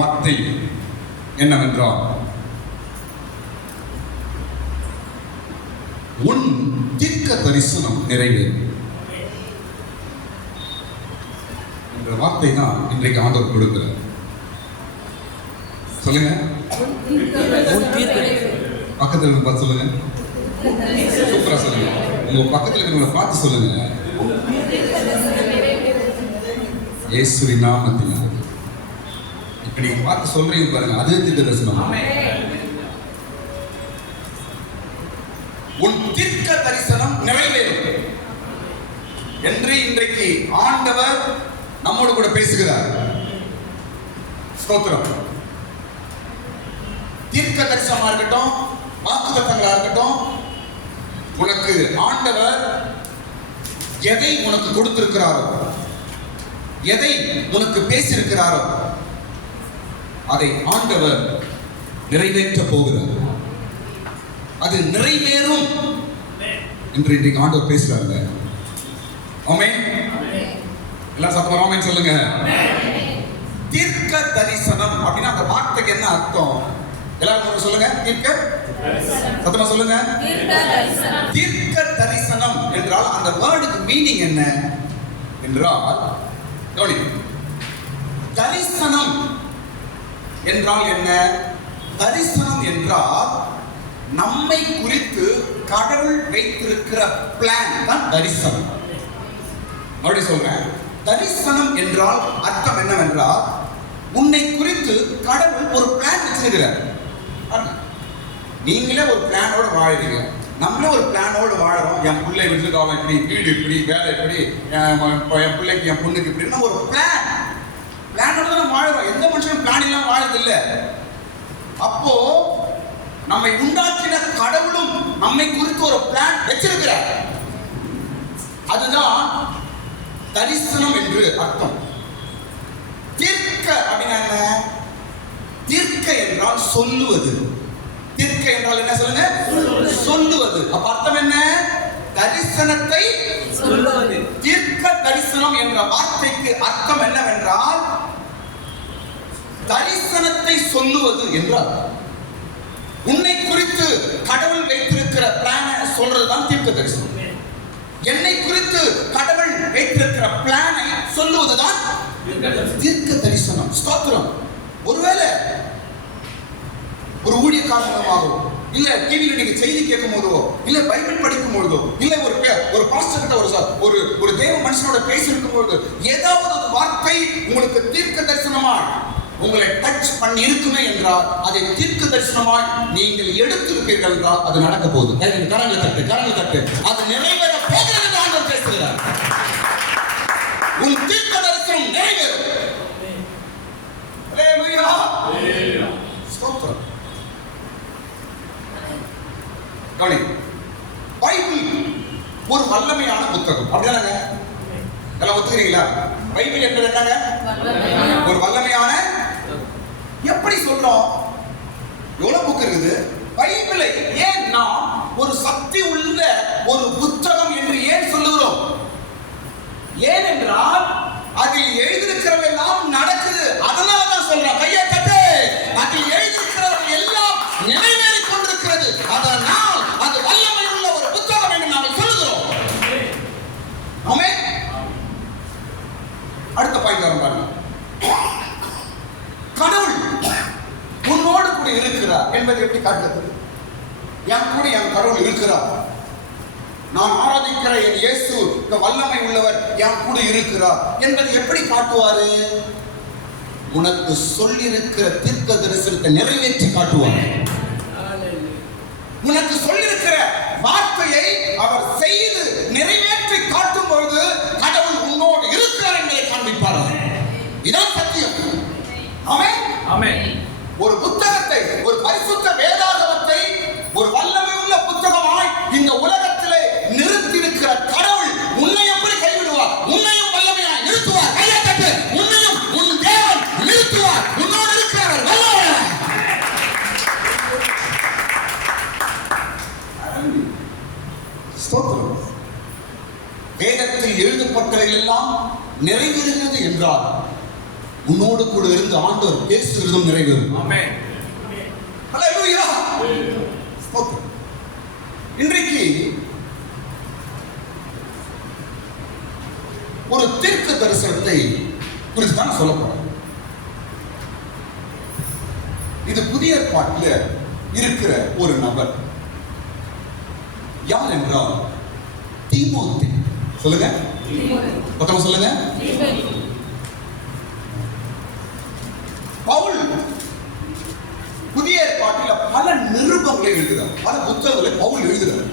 வார்த்தை என்னவென்றால், உன் தீர்க்க தரிசனம் நிறைவேறும் என்ற வார்த்தை தான் இன்றைக்கு ஆண்டவர் கொடுக்கிறார். சொல்லுங்க, பக்கத்தில் இருந்து பார்த்து சொல்லுங்க. சூப்பரா சொல்லுங்க. உங்க பக்கத்தில் இருக்கிறவங்களை பார்த்து சொல்லுங்க. இயேசுவின் நாமத்தில் இப்ப நீங்க பார்த்து சொல்றீங்க பாருங்க, அதே தீர்க்க தரிசனம். உன் தீர்க்க தரிசனம் நிறைவேறும் என்று இன்றைக்கு ஆண்டவர் நம்மோடு கூட பேசுகிறார். ஸ்தோத்திரம். தீர்க்க தரிசனமா இருக்கட்டும், வாக்குத்தத்தங்களா இருக்கட்டும், உனக்கு ஆண்டவர் எதை உனக்கு கொடுத்திருக்கிறாரோ, எதை உனக்கு பேசியிருக்கிறாரோ அதை ஆண்டவர் நிறைவேற்ற போகிறார். அது நிறைவேறும் என்று இன்றைக்கு ஆண்டவர் பேசுறாங்க. ஆமென். எல்லாம் சத்தமா ஆமென் சொல்லுங்க. தீர்க்க தரிசனம் அப்படின்னா அந்த வார்த்தைக்கு என்ன அர்த்தம்? எல்லாரும் சொல்லுங்க. தீர்க்க சத்தமா சொல்லுங்க. தீர்க்க தரிசனம் என்றால் அந்த வேர்டுக்கு மீனிங் என்ன என்றால், தரிசனம் என்றால் என்ன? தரிசனம் என்றால் நம்மை குறித்து கடவுள் வைத்திருக்கிற பிளான் தான் தரிசனம். அப்படி சொல்றேன். தரிசனம் என்றால் அர்த்தம் என்னவென்றால், உன்னை குறித்து கடவுள் ஒரு பிளான் வச்சிருக்கிறார். நீங்களே ஒரு பிளானோட வாழுறீங்க, நம்மளே ஒரு பிளானோடு வாழறோம். என் பிள்ளை வீட்டுக்கு அவன் இப்படி, வீடு இப்படி, வேலை இப்படி, என் பிள்ளைக்கு என் பொண்ணுக்கு இப்படின்னா ஒரு பிளானோட தான் வாழறோம். எந்த மனுஷனும் பிளான் இல்லாம வாழறது இல்லை. அப்போ நம்மை உண்டாக்கின கடவுளும் நம்மை குறித்து ஒரு பிளான் வச்சிருக்கிறார். அதுதான் தரிசனம் என்று அர்த்தம். தீர்க்க அப்படின்னா என்ன? தீர்க்க என்றால் சொல்லுவது. தீர்க்க என்றால் என்ன சொல்லுங்க? சொல்லுவது. அப்ப அர்த்தம் என்ன? தரிசனத்தை சொல்லுவது. தீர்க்க தரிசனம் என்ற வார்த்தைக்கு அர்த்தம் என்னவென்றால் தரிசனத்தை சொல்லுவது என்றால், உன்னை குறித்து கடவுள் வைத்திருக்கிற பிளானை சொல்றதுதான் தீர்க்க தரிசனம். என்னை குறித்து கடவுள் வைத்திருக்கிற பிளானை சொல்லுவதுதான் தீர்க்க தரிசனம். ஸ்தோத்திரம். ஒருவேளை ஒரு ஊழியக்காரர் மூலமாகவோ, இல்ல டிவியில் நீங்க செய்தி கேட்கும் போதோ, இல்ல பைபிள் படிக்கும் பொழுதோ, இல்ல ஒரு பாஸ்டர் கிட்ட ஒரு தேவ மனுஷனோட பேசியிருக்கும் பொழுது ஏதாவது ஒரு வார்த்தை உங்களுக்கு தீர்க்க தரிசனமாய் உங்களை டச் பண்ணி இருக்குமே என்றால் அதை தீர்க்க தரிசனமாய் நீங்கள் எடுத்திருப்பீர்கள் என்றால் அது நடக்க போகுது. கரங்களை தட்டு. அது நிறைவேற போகிறது என்று ஆண்டவர் பேசுகிறார். உன் தீர்க்க தரிசனம் நிறைவேறும். அல்லேலூயா. ஸ்தோத்திரம். கவனி, பைபிள் ஒரு வல்லமையான புத்தகம். அப்படிதானங்க? எல்லாம் ஒத்துக்கிறீங்களா? பைபிள் என்பது என்னங்க? ஒரு வல்லமையான. எப்படி சொல்றோம்? எவ்வளவு புக் இருக்குது பைபிளை. ஏன் நாம் ஒரு சக்தி உள்ள ஒரு புத்தகம் என்று ஏன் சொல்லுகிறோம்? ஏனென்றால் அதில் எழுதியிருக்கிறவெல்லாம் நடக்குது. அதனால தான் சொல்றோம். கையை தட்டு. அதில் எழுதியிருக்கிறவர்கள் எல்லாம் நிறைவேறிக் கொண்டிருக்கிறது. அதனால் அது வல்லமை உள்ள ஒரு புத்தகம் என்று நாம் சொல்லுகிறோம். ஆமென். அடுத்த பாயிண்ட் வரும் பாருங்க. கடவுள் உன்னோடு கூட இருக்கிறார் என்பதை எப்படி காட்டுகிறது? என் கூட என் கடவுள் இருக்கிறார். நான் ஆராதிக்கிற என் இயேசு வல்லமை உள்ளவர் என் கூட இருக்கிறார் என்பதை எப்படி காட்டுவாரு? உனக்கு சொல்லியிருக்கிற தீர்க்க தரிசனத்தை நிறைவேற்றி காட்டுவார். உனக்கு சொல்லியிருக்கிற வார்த்தையை அவர் செய்து நிறைவேற்றி காட்டும் பொழுது கடவுள் உன்னோடு இருக்கிறார் என்பதை காண்பிப்பார். இதான் சத்தியம். ஆமென். ஆமென். ஒரு புத்தகத்தை, ஒரு பரிசுத்த வேதாகமத்தை ஒரு வல்லமை உள்ள புத்தகமாய் இந்த உலகத்திலே நிறுத்தியிருக்கிற கடவுள் உன்னை எப்படி கைவிடுவார்? உன்னையும் வல்லமையாய் நிறுத்துவார். கையை தட்டு. உன்னையும் உன் தேவன் நிறுத்துவார். உன்னோடு இருக்கிறவர் வல்லவர். ஸ்தோத்திரம். வேதத்தில் எழுதப்பட்டவை எல்லாம் நிறைவேறுகிறது என்றால் உன்னோடு கூட இருந்து ஆண்டவர் பேசுகிறதும் நிறைவேறும். ஆமென். ஹல்லேலூயா. ஸ்தோத்திரம். இன்றைக்கு ஒரு தீர்க்க தரிசனத்தை குறித்து தான் சொல்ல போறேன். இது புதிய ஏற்பாட்டில் இருக்கிற ஒரு நபர். யார் என்றால் தீமோத்தேயு. சொல்லுங்க, மொத்தமா சொல்லுங்க. பவுல் புதிய ஏற்பாட்டில் பல நிருபங்களை எழுதுகிறார், பல புத்தகங்களை பவுல் எழுதுகிறார்.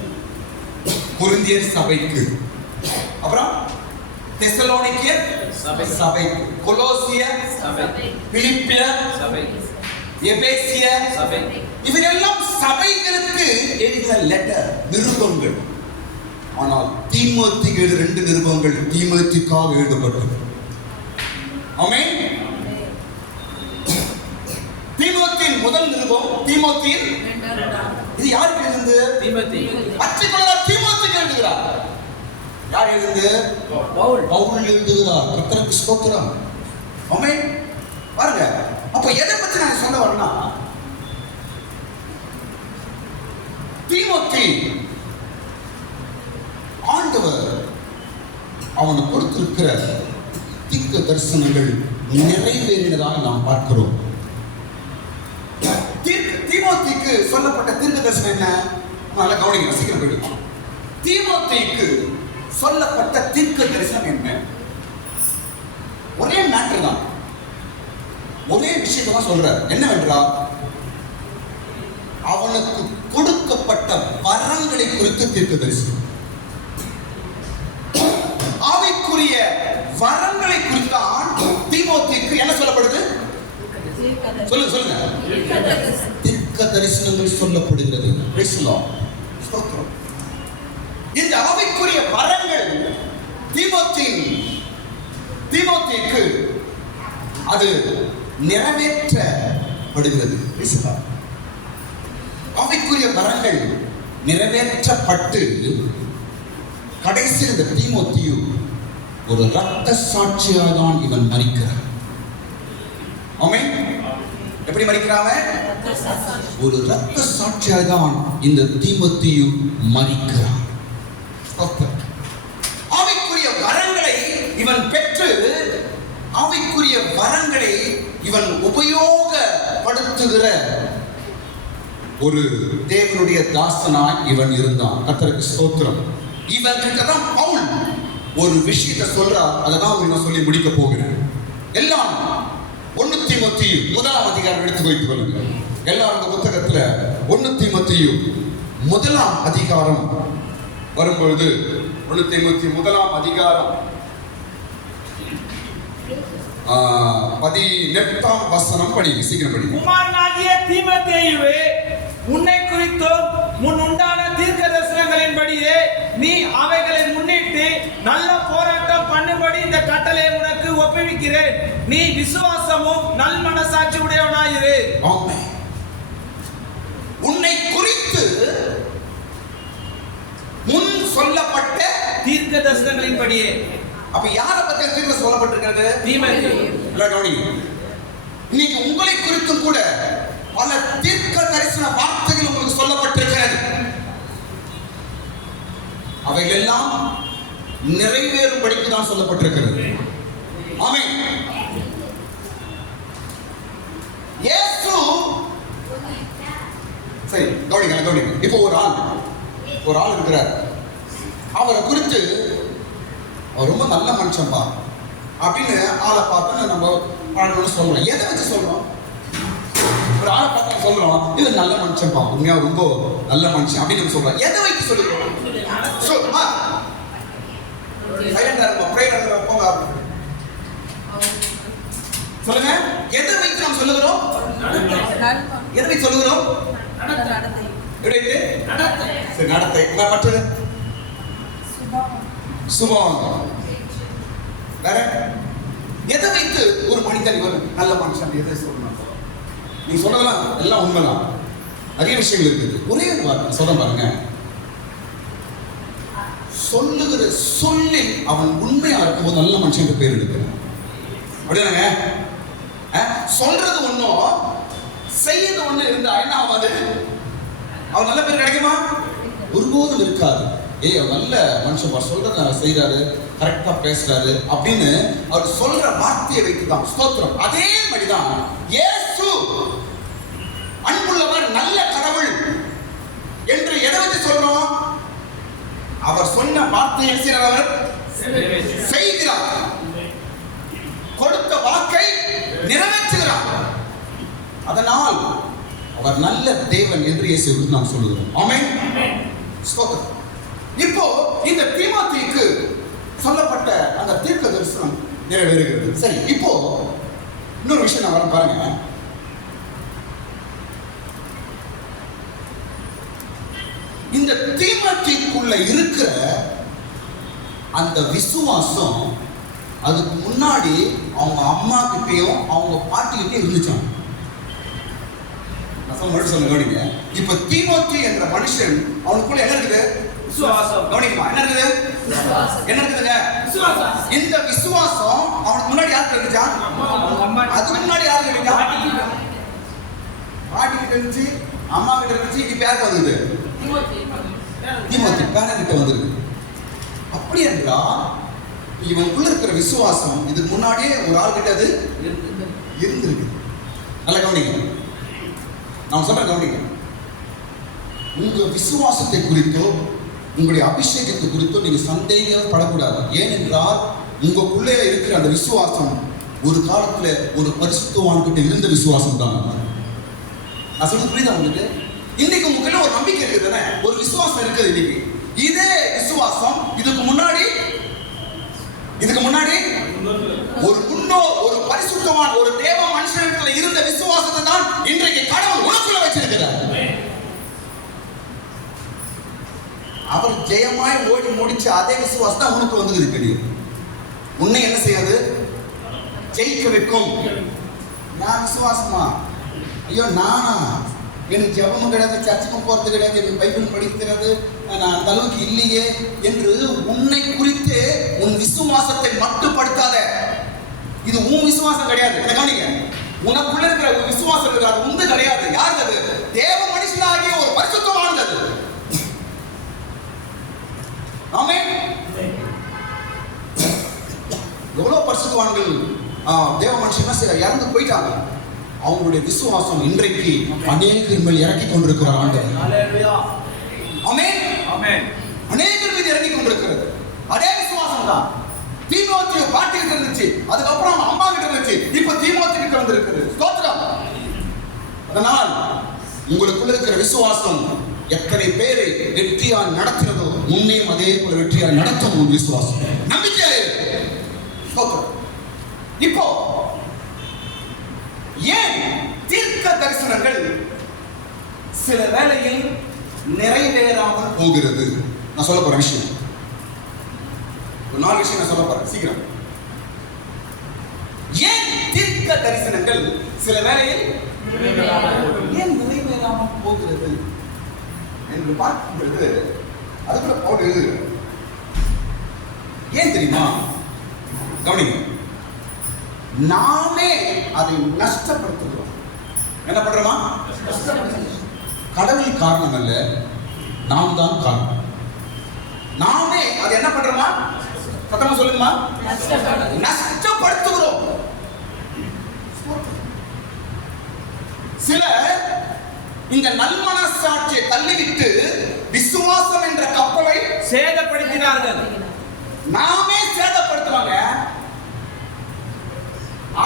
கொரிந்தியர் சபைக்கு, அப்புறம் தெசலோனிக்கேயர் சபைக்கு, கொலோசியர் சபை, பிலிப்பியர் சபை, எபேசிய சபை, இவையெல்லாம் சபைகளுக்கு எழுதின லெட்டர், நிருபங்கள். ஆனால் தீமோத்தேயுக்கு எழுதிய 2 நிருபங்கள் தீமோத்தேயுக்காக எழுதப்பட்டது. ஆமென். தீமோத்தேயின் முதல் நிருபம், தீமோத்தேயின் இது யாருக்கு எழுதுது? தீமோத்தேயு. அச்சுக்கொள்ளார் தீமோத்தேயுக்கு எழுதுகிறார். யார் எழுதுது? பவுல் எழுதுகிறார். கர்த்தருக்கு ஸ்தோத்திரம். ஆமென். பாருங்க, அப்ப எதை பத்தி நான் சொல்ல வரேன்னா, தீமோத்தேயு ஆண்டவர் அவனுக்கு கொடுத்திருக்கிற தீர்க்க தரிசனங்கள் நிறைவேறினதாக நாம் பார்க்கிறோம். தீமோத்தேயுக்கு சொல்லப்பட்ட தீர்க்க தரிசனம் என்ன? நல்லா கவனிங்க, சீக்கிரம் போயிடுவோம். தீமோத்தேயுக்கு சொல்லப்பட்ட தீர்க்க தரிசனம் என்ன? ஒரே மேட்டர் தான், ஒரே விஷயத்தை தான் சொல்றார். என்னவென்றால், அவனுக்கு கொடுக்கப்பட்ட வரங்களை குறித்து தீர்க்க தரிசனம், ஆவிக்குரிய வரங்களை குறித்தான் தீமோத்தேயுக்கு என்ன சொல்லப்படுது? சொல்லுங்க சொல்லுங்க. தீர்க்க தரிசனங்கள் சொல்லப்படுகிறது. Praise the Lord. ஸ்தோத்திரம். இந்த ஆவிக்குரிய வரங்கள் தீமோத்தேயுக்கு அது நிறைவேற்றப்படுகிறது. ஆவிக்குரிய வரங்கள் நிறைவேற்றப்பட்டு கடைசியில் இந்த தீமோத்தேயு ஒரு இரத்த சாட்சியாக தான் இவன் மரிக்கிறான். ஆமென். எப்படி மரிக்கிறான்? ஒரு இரத்த சாட்சியாக தான் இந்த தீமோத்தேயு மரிக்கிறான். ஆவிக்குரிய வரங்களை இவன் பெற்று, ஆவிக்குரிய வரங்களை இவன் உபயோகப்படுத்துகிற ஒரு தேவனுடைய தாசனாய் இவன் இருந்தான். கர்த்தருக்கு ஸ்தோத்திரம். இவன் கிட்டதான் பவுல் ஒரு விஷயத்தை சொல்றார். அதான் நான் சொல்லி முடிக்க போகிறேன். எல்லாம் 1 தீமோத்தேயு 1ஆம் அதிகாரம் எடுத்து வைத்துக் கொள்ளுங்க. எல்லாரும் புத்தகத்துல 1 தீமோத்தேயு 1ஆம் அதிகாரம் வரும்பொழுது 1 தீமோத்தேயு 1ஆம் அதிகாரம் 18ஆம் வசனம் படிங்க, சீக்கிரம் படிங்க. குமாரனாகிய தீமோத்தேயுவே, உன்னை குறித்தும் முன் உண்டான தீர்க்க தரிசனங்களின்படியே நீ அவைகளை முன்னிட்டு நல்ல போராட்டம் பண்ணும்படி இந்த கட்டளை உனக்கு ஒப்புவிக்கிறேன். நீ விசுவாசமும் நல் மனசாட்சி உடையவனாயிரு. ஆமென். உன்னை குறித்து முன் சொல்லப்பட்ட தீர்க்க தரிசனங்களின்படியே. அப்ப யாரை பத்தி தீர்க்க சொல்லப்பட்டிருக்கிறது? தீமோத்தேயு. இன்னைக்கு உங்களை குறித்தும் கூட பல தீர்க்க தரிசன வார்த்தைகள் உங்களுக்கு சொல்லப்பட்டிருக்கிறது. அவைகள் எல்லாம் நிறைவேறும்படிக்கு தான் சொல்லப்பட்டிருக்கிறது. ஆமென். இயேசு, சரி கவனிங்க. இப்போ ஒரு ஆள் இருக்கிறார். அவரை குறித்து அவர் ரொம்ப நல்ல மனுஷன்பா அப்படின்னு ஆளை பார்த்து நம்ம பழகணும்னு சொல்றோம். எதை வச்சு சொல்றோம்? ஒரு ஆளை பார்த்து சொல்றோம், இது நல்ல மனுஷன்பா, உண்மையா ரொம்ப நல்ல மனுஷன் அப்படின்னு நம்ம சொல்றோம். எதை வைத்து சொல்லுறோம்? சொல்லுங்க. எதை வைத்து நாம் சொல்லுகிறோம்? எதை வைத்து சொல்லுகிறோம்? நடத்தை. மற்றது சுபாவம். வேற எதை வைத்து ஒரு மனிதன் இவர் நல்ல மனுஷன் எதை சொல்லணும்? நீங்க சொல்லலாம், எல்லாம் உண்மைதான். நிறைய விஷயங்கள் இருக்குது. ஒரே ஒரு வார்த்தை சொல்ல பாருங்க. சொல்லுகிற சொல்லில் அவன் உண்மையா இருக்கும்போது நல்ல மனுஷன் பேர் எடுக்கிறான். அப்படிதானங்க? சொல்றது ஒண்ணும் செய்யறது ஒண்ணு இருந்தா என்ன ஆகாது? அவர் நல்ல பேர் கிடைக்குமா? ஒருபோதும் இருக்காது. அவர் நல்ல மனுஷன், சொல்றத செய்யறாரு, கரெக்டா பேசுறாரு அப்படின்னு அவர் சொல்ற வார்த்தையை வைத்துதான் ஸ்தோத்திரம். அதே மாதிரிதான் இயேசு அன்புள்ளவர், நல்ல கடவுள் என்று எதை வச்சு சொல்றோம்? அவர் சொன்ன வார்த்தையை செய்கிறவர் செய்கிறார், கொடுத்த வாக்கை நிறைவேற்றுகிறார். அதனால் அவர் நல்ல தேவன் என்று இயேசுவுக்கு நாம் சொல்லுகிறோம். ஆமென். ஸ்தோத்திரம். இப்போ இந்த தீமோத்தேயுக்கு சொல்லப்பட்ட அந்த தீர்க்க தரிசனம் நிறைவேறுகிறது. சரி, இப்போ இன்னொரு விஷயம் நான் வர பாருங்க. இந்த தீமோத்தேயுக்குள்ள இருக்கிற அந்த விசுவாசம் அதுக்கு முன்னாடி அவங்க அம்மா கிட்டயும் அவங்க பாட்டி கிட்டயும் இருந்துச்சாங்க. கவனிங்க. இப்ப தீமோத்தேயு என்ற மனுஷன் அவனுக்குள்ள என்ன இருக்குது? விசுவாசம். கவனிக்குமா, என்ன இருக்குது? என்ன இருக்குதுங்க? இந்த விசுவாசம் அவனுக்கு முன்னாடி யாருக்கு இருந்துச்சா? அதுக்கு முன்னாடி யாருக்கு இருந்துச்சா? பாட்டி கிட்ட இருந்துச்சு, அம்மா கிட்ட இருந்துச்சு. இப்ப யாருக்கு வந்தது? தீமோத்தேயு பேரன் கிட்ட வந்திருக்கு. அப்படி என்றா இவனுக்குள்ள இருக்கிற விசுவாசம் இதுக்கு முன்னாடியே ஒரு ஆள் கிட்ட அது இருந்திருக்கு. நல்ல கவனிங்க, நான் சொல்றேன் கவனிங்க. உங்க விசுவாசத்தை குறித்தோ உங்களுடைய அபிஷேகத்தை குறித்தோ நீங்க சந்தேகப்படக்கூடாது. ஏனென்றால் உங்களுக்குள்ளே இருக்கிற அந்த விசுவாசம் ஒரு காலத்துல ஒரு பரிசுத்தவான் கிட்ட இருந்த விசுவாசம் தான். நான் சொல்றது புரியுதா உங்களுக்கு? இன்னைக்கு உங்களுக்குள்ள ஒரு நம்பிக்கை இருக்குது, ஒரு விசுவாசம் இருக்குது. இன்னைக்கு இதே விசுவாசம் இதுக்கு முன்னாடி ஒரு பரிசுத்தவான், ஒரு தேவ மனுஷனிடத்தில் இருந்த விசுவாசத்தை தான் இன்றைக்கு கடவுள் உனக்குள்ள வச்சிருக்கிறார். அவர் ஜெயமாய் ஓடி முடிச்ச அதே விசுவாசம் தான் உனக்கு வந்து உன்னை என்ன செய்யாது? ஜெயிக்க வைக்கும். நான் விசுவாசமா? ஐயோ நானா? எனக்கு ஜெபமும் கிடையாது, சர்ச்சுக்கும் போறது கிடையாது, எனக்கு பைபிள் படிக்கிறது நான் அந்த அளவுக்கு இல்லையே என்று உன்னை குறித்து உன் விசுவாசத்தை மட்டுப்படுத்தாத. இது உன் விசுவாசம் கிடையாது. கவனிங்க, உனக்குள்ள இருக்கிற விசுவாசம் இருக்கிறது உண்டு கிடையாது. யார் அது? தேவ மனுஷனாகிய ஒரு பரிசுத்தமானது. ஆமென். எவ்வளவு பரிசுத்தவான்கள் தேவ மனுஷன் இறந்து போயிட்டாங்க. அவங்களுடைய விசுவாசம் இன்றைக்கு அநேகர் மேல் இறக்கி கொண்டிருக்கிறார் ஆண்டவர். ஆமென். ஆமென். அநேகர் மீது இறக்கி கொண்டிருக்கிறது அதே விசுவாசம் தான். தீமோத்தேயு பாட்டி கிட்ட இருந்துச்சு, அதுக்கப்புறம் அம்மா கிட்ட இருந்துச்சு, இப்ப தீமோத்தேயு கிட்ட வந்திருக்குது. ஸ்தோத்திரம். அதனால் உங்களுக்குள்ள இருக்கிற விசுவாசம் எத்தனை பேரை வெற்றியா நடத்தினதோ உன்னையும் அதே போல வெற்றியா நடத்தும் உன் விசுவாசம். நம்பிக்கை. ஸ்தோத்திரம். இப்போ ஏன் தீர்க்க தரிசனங்கள் சில வேளையில் நிறைவேறாமல் போகிறது? நான் சொல்ல போற விஷயம் ஒரு 4 விஷயம் நான் சொல்ல போறேன் சீக்கிரம். ஏன் தீர்க்க தரிசனங்கள் சில வேளையில் ஏன் நிறைவேறாமல் போகிறது என்று பார்க்கும் பொழுது அதுக்குள்ள பவுல் எழுதுகிறார். ஏன் தெரியுமா? கவனிங்க. நாமே அதை நஷ்டப்படுத்துகிறோம். என்ன பண்றோமா? கடவுள் காரணம் அல்ல, நாம் தான் காரணம். நாமே அதை என்ன பண்றோமா? சத்தமா சொல்லுங்கம்மா. நஷ்டப்படுத்துகிறோம். சில இந்த நல்மனசாட்சியை தள்ளிவிட்டு விசுவாசம் என்ற கப்பலை சேதப்படுத்தினார்கள். நாமே சேதப்படுத்துவாங்க.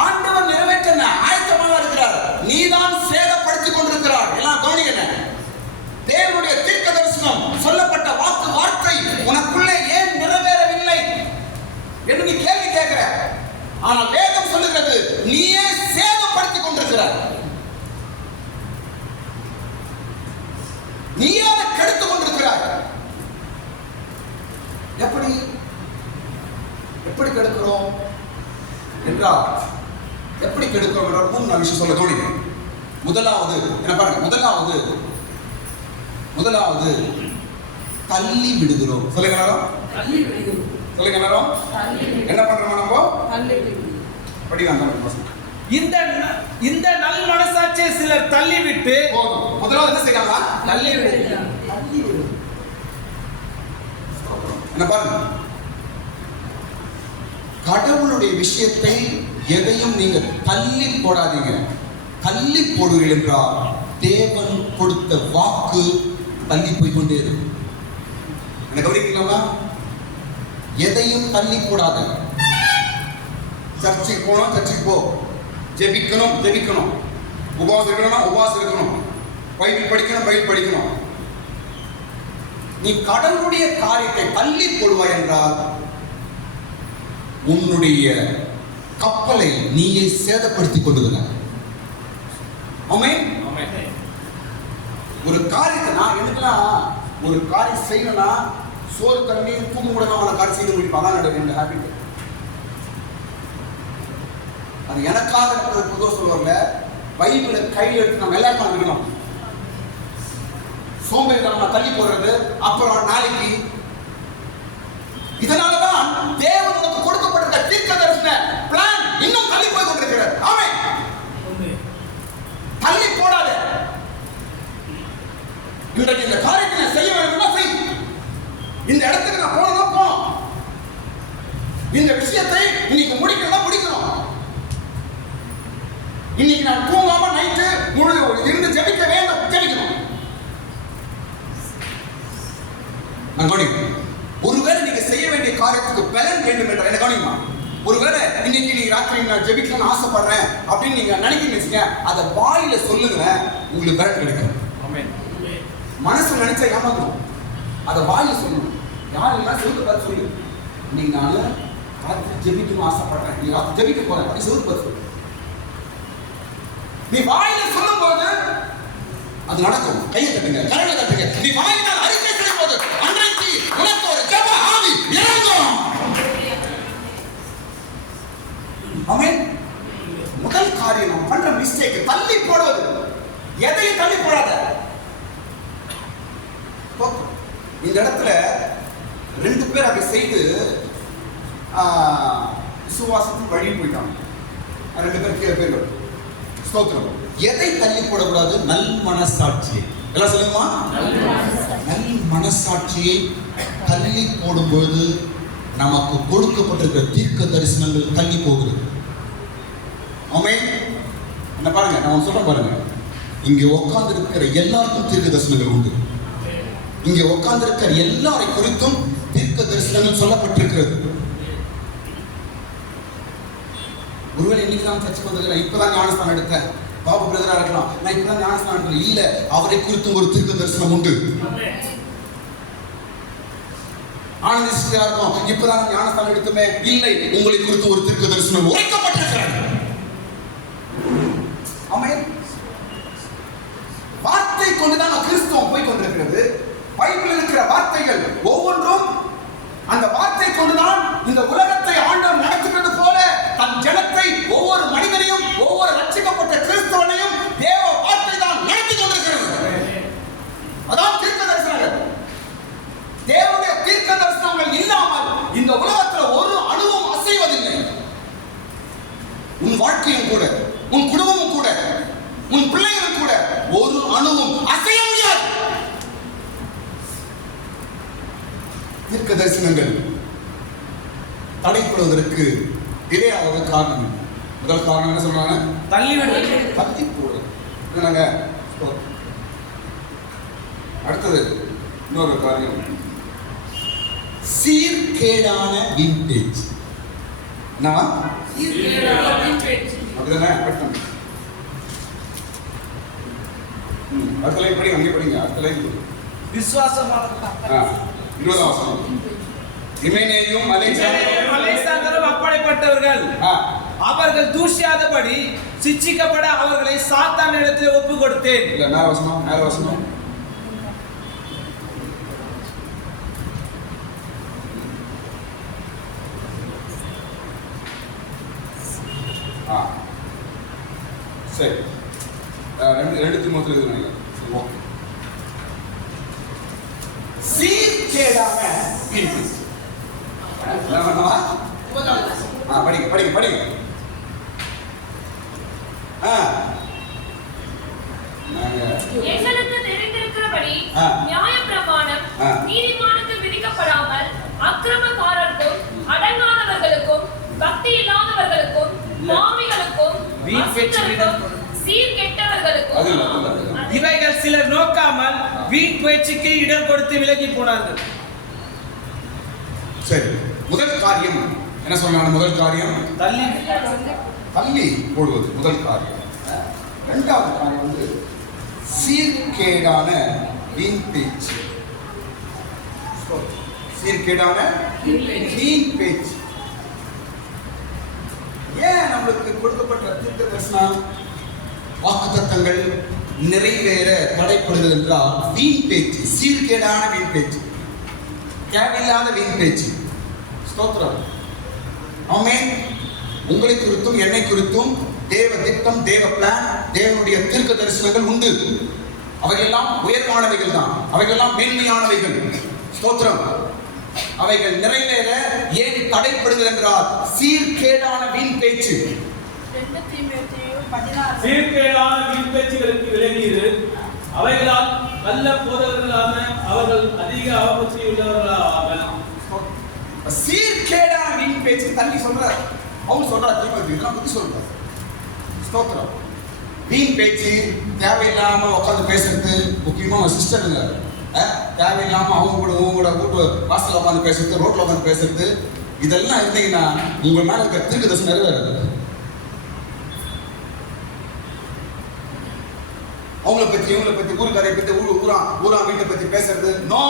ஆண்டவர் நிறைவேற்ற ஆயத்தமாக இருக்கிறார், நீதான் சேதப்படுத்திக் கொண்டிருக்கிறார். எல்லாம் கவனிங்க. தேவனுடைய தீர்க்க தரிசனம் சொல்லப்பட்ட வார்த்தை உனக்குள்ளே ஏன் நிறைவேறவில்லை என்று நீ கேள்வி கேட்கிற. ஆனால் வேதம் சொல்லுகிறது நீயே சேதப்படுத்திக் கொண்டிருக்கிறார். நீயே அதை கெடுத்துக் கொண்டிருக்கிறார். எப்படி கெடுக்கிறோம் என்றால் எப்படி கெடுக்கிறோம் என்றால் 3 விஷயம் சொல்ல தோணுங்க. முதலாவது என்ன பாருங்க, முதலாவது தள்ளி விடுகிறோம். சொல்லுங்க நேரம், என்ன பண்றோம் நம்ம? படிவாங்க இந்த நல் மனசாட்சியை சிலர் தள்ளிவிட்டு போதும். முதலாவது என்ன செய்யறாங்க? தள்ளிவிடு. என்ன பாருங்க, கடவுளுடைய விஷயத்தை எதையும் நீங்க தள்ளி போடாதீங்க. தள்ளி போடுவீர்கள் என்றால் தேவன் கொடுத்த வாக்கு தள்ளி போய்கொண்டே இருக்கும். என்ன கவனிக்கலாமா? எதையும் தள்ளி போடாத. சர்ச்சைக்கு போனோம், சர்ச்சைக்கு போ. ஜெபிக்கணும், ஜெபிக்கணும். உபவாசம் இருக்கணும்னா உபவாசம் இருக்கணும். பைபிள் படிக்கணும், பைபிள் படிக்கணும். நீ கடவுளுடைய காரியத்தை தள்ளி போடுவாய் என்றால் உன்னுடைய கப்பலை நீயே சேதப்படுத்திக் கொள்ளுகிறாய். ஆமென். ஒரு காரியத்தை நான் எனக்குலாம் ஒரு காரியம் செய்யணும்னா சோறு தண்ணி தூக்கு கூட நான் காரியம் செய்து முடிப்பாங்க. என்னோட ஹேபிட். அது எனக்காக இருக்கிறது புதுவா சொல்லுவாங்க. பைபிளை கையில் எடுத்து நம்ம எல்லாருக்கும் இருக்கணும். சோம்பேறித்தனமா தள்ளி போடுறது, அப்புறம் நாளைக்கு. இதனாலதான் தேவன் உனக்கு கொடுக்கப்பட்ட தீர்க்க தரிசன பிளான் இன்னும் தள்ளி போய் கொண்டிருக்கிறது. ஆமென். தள்ளி போடாத. இன்றைக்கு இந்த காரியத்தை நான் செய்ய வேண்டும்னா செய். இந்த இடத்துக்கு நான் போனோம் போனோம். இந்த விஷயத்தை இன்னைக்கு முடிக்கணும் முடிக்கணும். இன்னைக்கு நான் தூங்காம நைட்டு முழு இருந்து ஜெபிக்க வேண்டும், ஜெபிக்கணும். ஒருவேளை நீங்க செய்ய வேண்டிய காரியத்துக்கு பலன் வேண்டும் என்ற என்ன கவனிமா? ஒருவேளை இன்னைக்கு நீங்க ராத்திரி நான் ஜெபிக்கணும்னு ஆசைப்படுறேன் அப்படின்னு நீங்க நினைக்கிறீங்க, அதை வாயில சொல்லுங்க, உங்களுக்கு பலன் கிடைக்கும். மனசு நினைச்சா ஏமாந்துடும். அதை வாயில சொல்லணும். யார் எல்லாம் சொல்லுங்க பார்த்து சொல்லு. இன்னைக்கு நான் ராத்திரி ஜெபிக்கணும்னு ஆசைப்படுறேன், நீ ராத்திரி ஜெபிக்க போறேன் அப்படி சொல்லுங்க பார்த்து சொல்லு. நீ வாயில சொல்லும் போது அது நடக்கும். கையை தட்டுங்க, கரங்களை தட்டுங்க. நீ வாயினால் அறிக்கை செய்யும் போது அன்றைக்கு உனக்கு ஒரு ஜெப ஆவி இறங்கும். ஆமென். முதல் காரியம் நம்ம பண்ற மிஸ்டேக் தள்ளி போடுவது. எதையும் தள்ளி போடாத. இந்த இடத்துல 2 பேர் அதை செய்து விசுவாசத்தின் வழி போயிட்டாங்க. 2 பேர் கீழே போயிடும். ஸ்தோத்திரம். எதை தள்ளி போடக்கூடாது? நல் மனசாட்சி. எல்லாம் சொல்லுமா? நல் மனசாட்சியை தள்ளி போடும்போது நமக்கு கொடுக்கப்பட்டிருக்கிற தீர்க்க தரிசனங்கள் தள்ளி போகிறது. ஆமென். என்ன பாருங்க, நான் சொல்றேன் பாருங்க. இங்க உட்கார்ந்து இருக்கிற எல்லாருக்கும் தீர்க்க தரிசனங்கள் உண்டு. இங்க உட்கார்ந்து இருக்கிற எல்லாரை குறித்தும் தீர்க்க தரிசனங்கள் சொல்லப்பட்டிருக்கிறது. ஒருவேளை இன்னைக்கு நான் சர்ச்சைக்கு வந்திருக்கிறேன், இப்பதான் ஞானஸ்தானம் எடுத்தேன், பாபு பிரதரா இருக்கலாம், நான் இப்பதான் ஞானஸ்தானம் எடுக்கிறேன். இல்ல, அவரை குறித்தும் ஒரு தீர்க்க தரிசனம் உண்டு. ஆனந்தியா இருக்கும், இப்பதான் ஞானஸ்தானம் எடுத்துமே. இல்லை, உங்களை குறித்து ஒரு தீர்க்க தரிசனம் உரைக்கப்பட்டிருக்கிறது. ஆமென். வார்த்தை கொண்டுதான் கிறிஸ்துவம் போய் கொண்டிருக்கிறது. பைபிளில் இருக்கிற வார்த்தைகள் ஒவ்வொன்றும் அந்த வார்த்தை கொண்டுதான் இந்த உலகத்தை ஆண்டவர் நடத்துகிறது போல தன் ஜனத்தை, ஒவ்வொரு மனிதனையும், ஒவ்வொரு ரட்சிக்கப்பட்ட கிறிஸ்தவனையும் தேவ வார்த்தை தான் நடத்தி கொண்டிருக்கிறது. அதான் தீர்க்க தரிசனங்கள். தேவனுடைய தீர்க்க தரிசனங்கள் இல்லாமல் இந்த உலகத்தில் ஒரு அணுவும் அசைவதில்லை. உன் வாழ்க்கையும் கூட, உன் குடும்பமும் கூட, உன் பிள்ளைகளும் கூட ஒரு அணுவும் அசைய முடியாது. தீர்க்க தரிசனங்கள் தடைப்படுவதற்கு இடையாவது காரணம். முதல் காரணம் என்ன சொல்றாங்க? தள்ளிவிடு. தள்ளி போடு. என்னங்க? அடுத்தது இன்னொரு காரியம், சீர்கேடான விண்டேஜ். என்னவா? அப்படிதானே? அடுத்த லைன் படிங்க, அங்கே படிங்க. அடுத்த லைன் விசுவாசமான 20ஆம் வசனம். இமேனேயும் அலெக்சாந்தரும் அப்படிப்பட்டவர்கள், அவர்கள் தூஷியாதபடி சிட்சிக்கப்பட அவர்களை சாத்தான் இடத்தில் ஒப்பு கொடுத்தேன். இல்ல, நேர வசனம். சரி, 2 தீமோத்தேயு எழுதுங்க. ஓகே. சீர்கேடான விண்டேஜ். படிங்க. எங்களுக்கு தெரிந்திருக்கிறபடி ஆ. நியாயப்பிரமாணம் ஆ. நீதிமானுக்கு விதிக்கப்படாமல் அக்கிரமக்காரருக்கும் அடங்காதவர்களுக்கும் பக்தி இல்லாதவர்களுக்கும் பாவிகளுக்கும் வீண் பேச்சுகளிடம் சீர்கெட்டவர்களுக்கும் இவைகள் சிலர் நோக்காமல் வீண் பேச்சுக்கு இடம் கொடுத்து விலகி போனார்கள். சரி, முதல் காரியம் என்ன சொன்னாங்க? முதல் காரியம் தள்ளி போடுவது முதல் காரியம். இரண்டாவது காரியம் வந்து சீர்கேடான வீண் பேச்சு. சீர்கேடான வீண் பேச்சு. ஏன் நம்மளுக்கு கொடுக்கப்பட்ட தீர்க்க தரிசனம் வாக்குத்தத்தங்கள் நிறைவேற தடைப்படுகிறது என்றால் வீண் பேச்சு, சீர்கேடான வீண் பேச்சு, தேவையில்லாத வீண் பேச்சு. ஸ்தோத்திரம். ஆமென். உங்களை குறித்தும் என்னை குறித்தும் தேவ திட்டம், தேவ பிளான், தேவனுடைய தீர்க்க தரிசனங்கள் உண்டு. அவையெல்லாம் உயர்வானவைகள் தான், அவையெல்லாம் மேன்மையானவைகள். ஸ்தோத்திரம். அவைகள் நிறைவேற ஏன் தடைப்படுகிறது என்றால் சீர்கேடான வீண் பேச்சு. சீர்கேடான வீண் பேச்சுகளுக்கு விலகியிரு, அவைகளால் நல்ல போதகர்களான அவர்கள் அதிக அவபக்தி உள்ளவர்களாவார்கள். சீர்கேடான வீண் பேச்சு தள்ளி சொல்றார். அவங்க சொல்றார் தீமோத்தேயுவை பத்தி சொல்றார். ஸ்தோத்திரம். வீண் பேச்சு, தேவையில்லாம உட்காந்து பேசுறது, முக்கியமா சிஸ்டருங்க தேவையில்லாம அவங்க கூட வீட்டு வாசல்ல உட்காந்து பேசுறது, ரோட்ல உட்காந்து பேசுறது, இதெல்லாம் இருந்தீங்கன்னா உங்க மேல இருக்க தீர்க்க தரிசனம் நிறைவேறாது. அவங்கள பத்தி இவங்களை பத்தி ஊருக்காரை பத்தி ஊரா வீட்டை பத்தி பேசுறது நோ.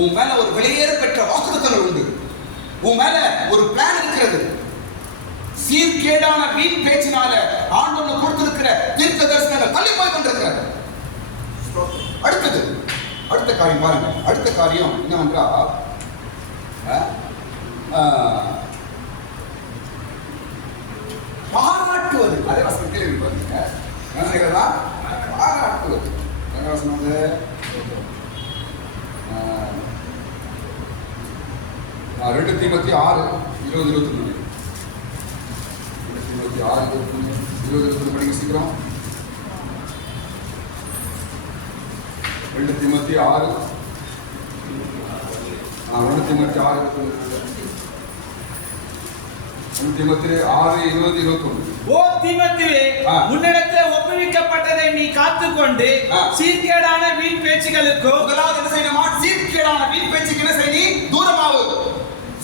உன் மேல ஒரு வெளியேற பெற்ற வாக்குத்தத்தங்கள் உண்டு. உன் மேல ஒரு பிளான் இருக்கிறது. சீர்கேடான வீண் பேச்சினால ஆண்டவன் கொடுத்திருக்கிற தீர்க்க தரிசனங்கள் தள்ளி போய் கொண்டிருக்கிறார். அடுத்த காரியம் பாருங்க. அடுத்த காரியம் என்னவென்றால் பாராட்டுவது. அதே வசனம் கேள்வி பாருங்க. பாராட்டுவது. வசனம் வந்து 2 தீமோத்தேயு 6:20-21. 2 தீமோத்தேயு 6:20-21 படிங்க சீக்கிரம். 2 தீமோத்தேயு 6 2 தீமோத்தேயு 6:20-21. ஓ தீமோத்தேயுவே, உன்னிடத்தில் ஒப்புவிக்கப்பட்டதை நீ காத்துக்கொண்டு சீர்கேடான வீண் பேச்சுகளுக்கும் முதலாவது என்ன செய்யணுமா? சீர்கேடான வீண் பேச்சுக்கு என்ன செய்யணும்? தூரமாவு.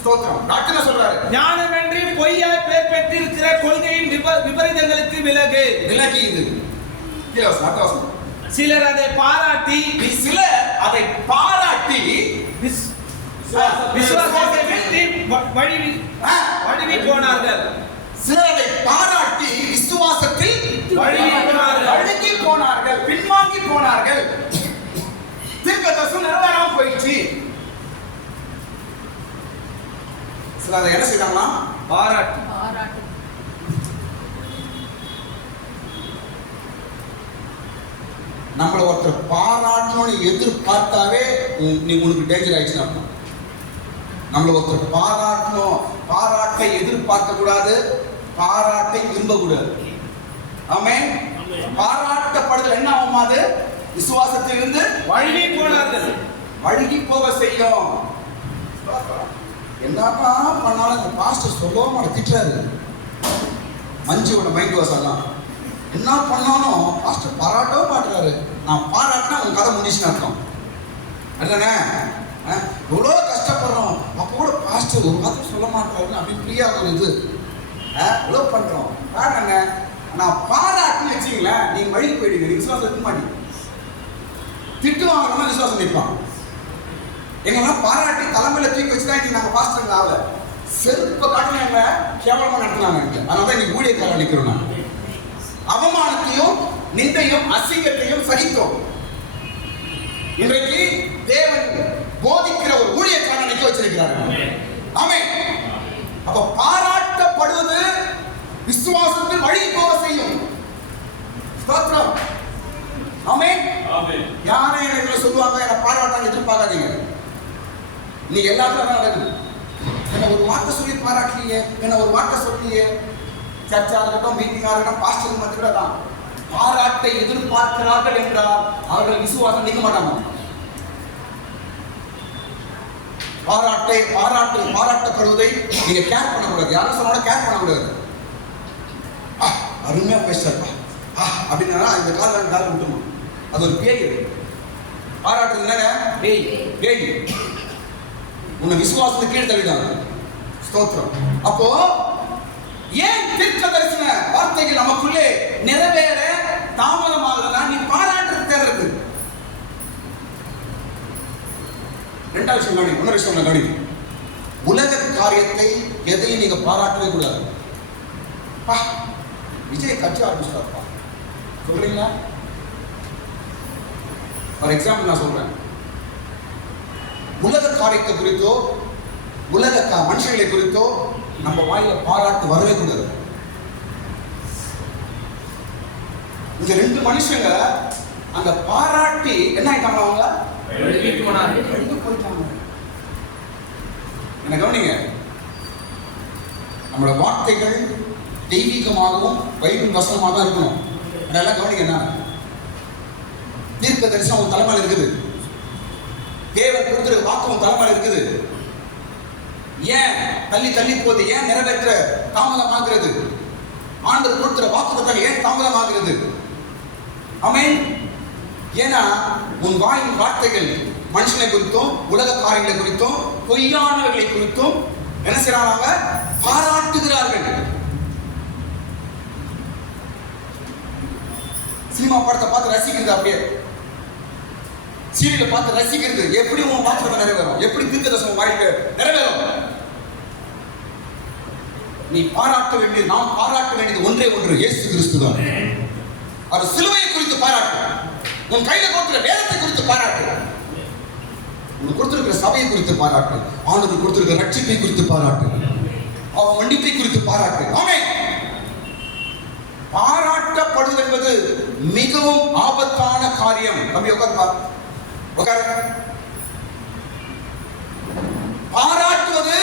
ஸ்தோத்திரம். டாக்டர் சொல்றாரு, ஞானமின்றி பொய்யாய் பேர் பெற்றிருக்கிற கொள்கையின் விபரீதங்களுக்கு விலகு. விலகி இது சிலர் அதை பாராட்டி விசுவாசத்தை விட்டு வழுவி போனார்கள். சிலரை பாராட்டி விசுவாசத்தில் வழுகி போனார்கள், பின்வாங்கி போனார்கள். தீர்க்க தரிசனம் நிறைவேறாம போயிடுச்சு. சிலர் அதை என்ன செய்தாங்களா? பாராட்டி. நம்மளை ஒருத்தர் பாராட்டணும்னு எதிர்பார்த்தாவே உனக்கு டேஞ்சர் ஆயிடுச்சுன்னு அர்த்தம். நம்மளை ஒருத்தர் பாராட்டணும், பாராட்டை எதிர்பார்க்க கூடாது, பாராட்டை விரும்பக்கூடாது. ஆமென். பாராட்டப்படுதல் என்ன ஆகும்? அது விசுவாசத்திலிருந்து வழுகி போனார்கள். வழுகி போக செய்யும். என்னதான் பண்ணாலும் இந்த பாஸ்டர் சொல்லவும் மாட்ட திட்டுறாரு. மஞ்சுவோட மைண்ட் வாஷ் எல்லாம் என்ன பண்ணாலும் பாஸ்டர் பாராட்டவும் மாட்டுறாரு. நான் பாராட்டினா உங்க கதை முடிச்சுன்னு அர்த்தம் இல்லைண்ணே. எவ்வளோ கஷ்டப்படுறோம், அப்போ கூட பாஸ்டர் ஒரு வார்த்தை சொல்ல மாட்டாருன்னு அப்படி ஃப்ரீயா ஒரு இது எவ்வளோ பண்றோம். காரணம் என்ன? நான் பாராட்டுன்னு வச்சிங்களேன், நீங்க வழி போயிடுங்க, நீங்க விசுவாசம் இருக்க மாட்டீங்க. திட்டு வாங்கணும்னா விசுவாசம் நிற்பான். எங்கெல்லாம் பாராட்டி தலைமையில தூக்கி வச்சுதான் இன்னைக்கு நாங்கள் பாஸ்டர் ஆகல, செருப்பை காட்டினா எங்களை கேவலமா நடத்தினாங்க. அதனால தான் இன்னைக்கு ஊழியக்காரர் நிற்கிறோம். நான் அவமானத்தையும் நிந்தையும் அசிங்கத்தையும் சகித்தோம். இன்றைக்கு தேவன் போதிக்கிற ஒரு ஊழியக்காரனை நிற்க வச்சிருக்கிறார். ஆமென். அப்ப பாராட்டப்படுவது விசுவாசத்தில் வழி போக செய்யும். ஸ்தோத்திரம். ஆமென். யாரை எனக்கு சொல்லுவாங்க, என்ன பாராட்டாங்க எதிர்பார்க்காதீங்க. நீ எல்லாத்தையும் நடக்குது. என்ன ஒரு வார்த்தை சொல்லி பாராட்டலையே, என்ன ஒரு வார்த்தை சொல்லியே, சர்ச்சா இருக்கட்டும், மீட்டிங்கா இருக்கட்டும், பாஸ்டர் மத்தியில தான் பாராட்டை எதிர்பார்க்கிறார்கள் என்றால் அவர்கள் விசுவாசம் நீக்க மாட்டாங்க. பாராட்டப்படுவதை நீங்க கேர் பண்ணக்கூடாது. யாரும் சொன்னா கேர் பண்ணக்கூடாது. அருமையா பேசுறப்பா அப்படின்னா இந்த கால விட்டுமா, அது ஒரு பேய். பாராட்டுறது என்னங்க? பேய். உன்னை விசுவாசத்துக்கு கீழ் தள்ளிடாங்க. ஸ்தோத்திரம். அப்போ ஏன் தீர்க்க தரிசன வார்த்தைகள் நமக்குள்ளே நிறைவேற தாமதமாகுதுன்னா நீ பாராட்டுறது தேர்றது. ரெண்டாவது விஷயம் கவனி, இன்னொரு விஷயம் கவனி. உலக காரியத்தை எதையும் நீங்க பாராட்டவே கூடாது. விஜய் கட்சி ஆரம்பிச்சிட்டாருப்பா சொல்றீங்களா? ஃபார் எக்ஸாம்பிள் நான் சொல்றேன், உலக காரியத்தை குறித்தோ உலக மனுஷங்களை குறித்தோ நம்ம வாயில பாராட்டு வரவே கூடாது. இந்த ரெண்டு மனுஷங்க அந்த பாராட்டி என்ன ஆயிட்டாங்க? அவங்க போயிட்டாங்க. என்ன கவனிங்க, நம்மளோட வார்த்தைகள் தெய்வீகமாகவும் பைபிள் வசனமாக தான் இருக்கணும். அதெல்லாம் கவனிங்க. என்ன தீர்க்க தரிசனம் உன் தலைமையில் இருக்குது. தேவன் கொடுக்கிற வாக்கு உன் தலைமையில் இருக்குது. ஏன் தள்ளி போகுது? ஏன் நிறைவேற்ற தாமதமாகிறது? ஆண்டவர் கொடுக்கிற வாக்குத்தத்தங்கள் ஏன் தாமதமாகிறது? ஆமென். ஏன்னா உன் வாயின் வார்த்தைகள் மனுஷனை குறித்தும் உலக காரியங்களை குறித்தும் பொய்யானவர்களை குறித்தும் என்ன செய்யறாங்க? பாராட்டுகிறார்கள். சினிமா படத்தை பார்த்து ரசிக்கிறது, அப்படியே சீரியலை பார்த்து ரசிக்கிறது. எப்படி உன் வாக்குத்தத்தம் நிறைவேறும்? எப்படி தீர்க்கதரிசனம் வாழ்க்கை நிறைவேறும்? நீ பாராட்ட வேண்டியது, நாம் பாராட்ட வேண்டியது ஒன்றே ஒன்று, இயேசு கிறிஸ்து தான். அவர் சிலுவையை குறித்து பாராட்டு. உன் கையில கொடுக்கிற வேதத்தை குறித்து பாராட்டு. உனக்கு கொடுத்திருக்கிற சபையை குறித்து பாராட்டு. ஆண்டவர் கொடுத்திருக்கிற ரட்சிப்பை குறித்து பாராட்டு. அவர் மன்னிப்பை குறித்து பாராட்டு. ஆமென். பாராட்டப்படுவது என்பது மிகவும் ஆபத்தான காரியம். தம்பி உட்காரு. பாராட்டுவது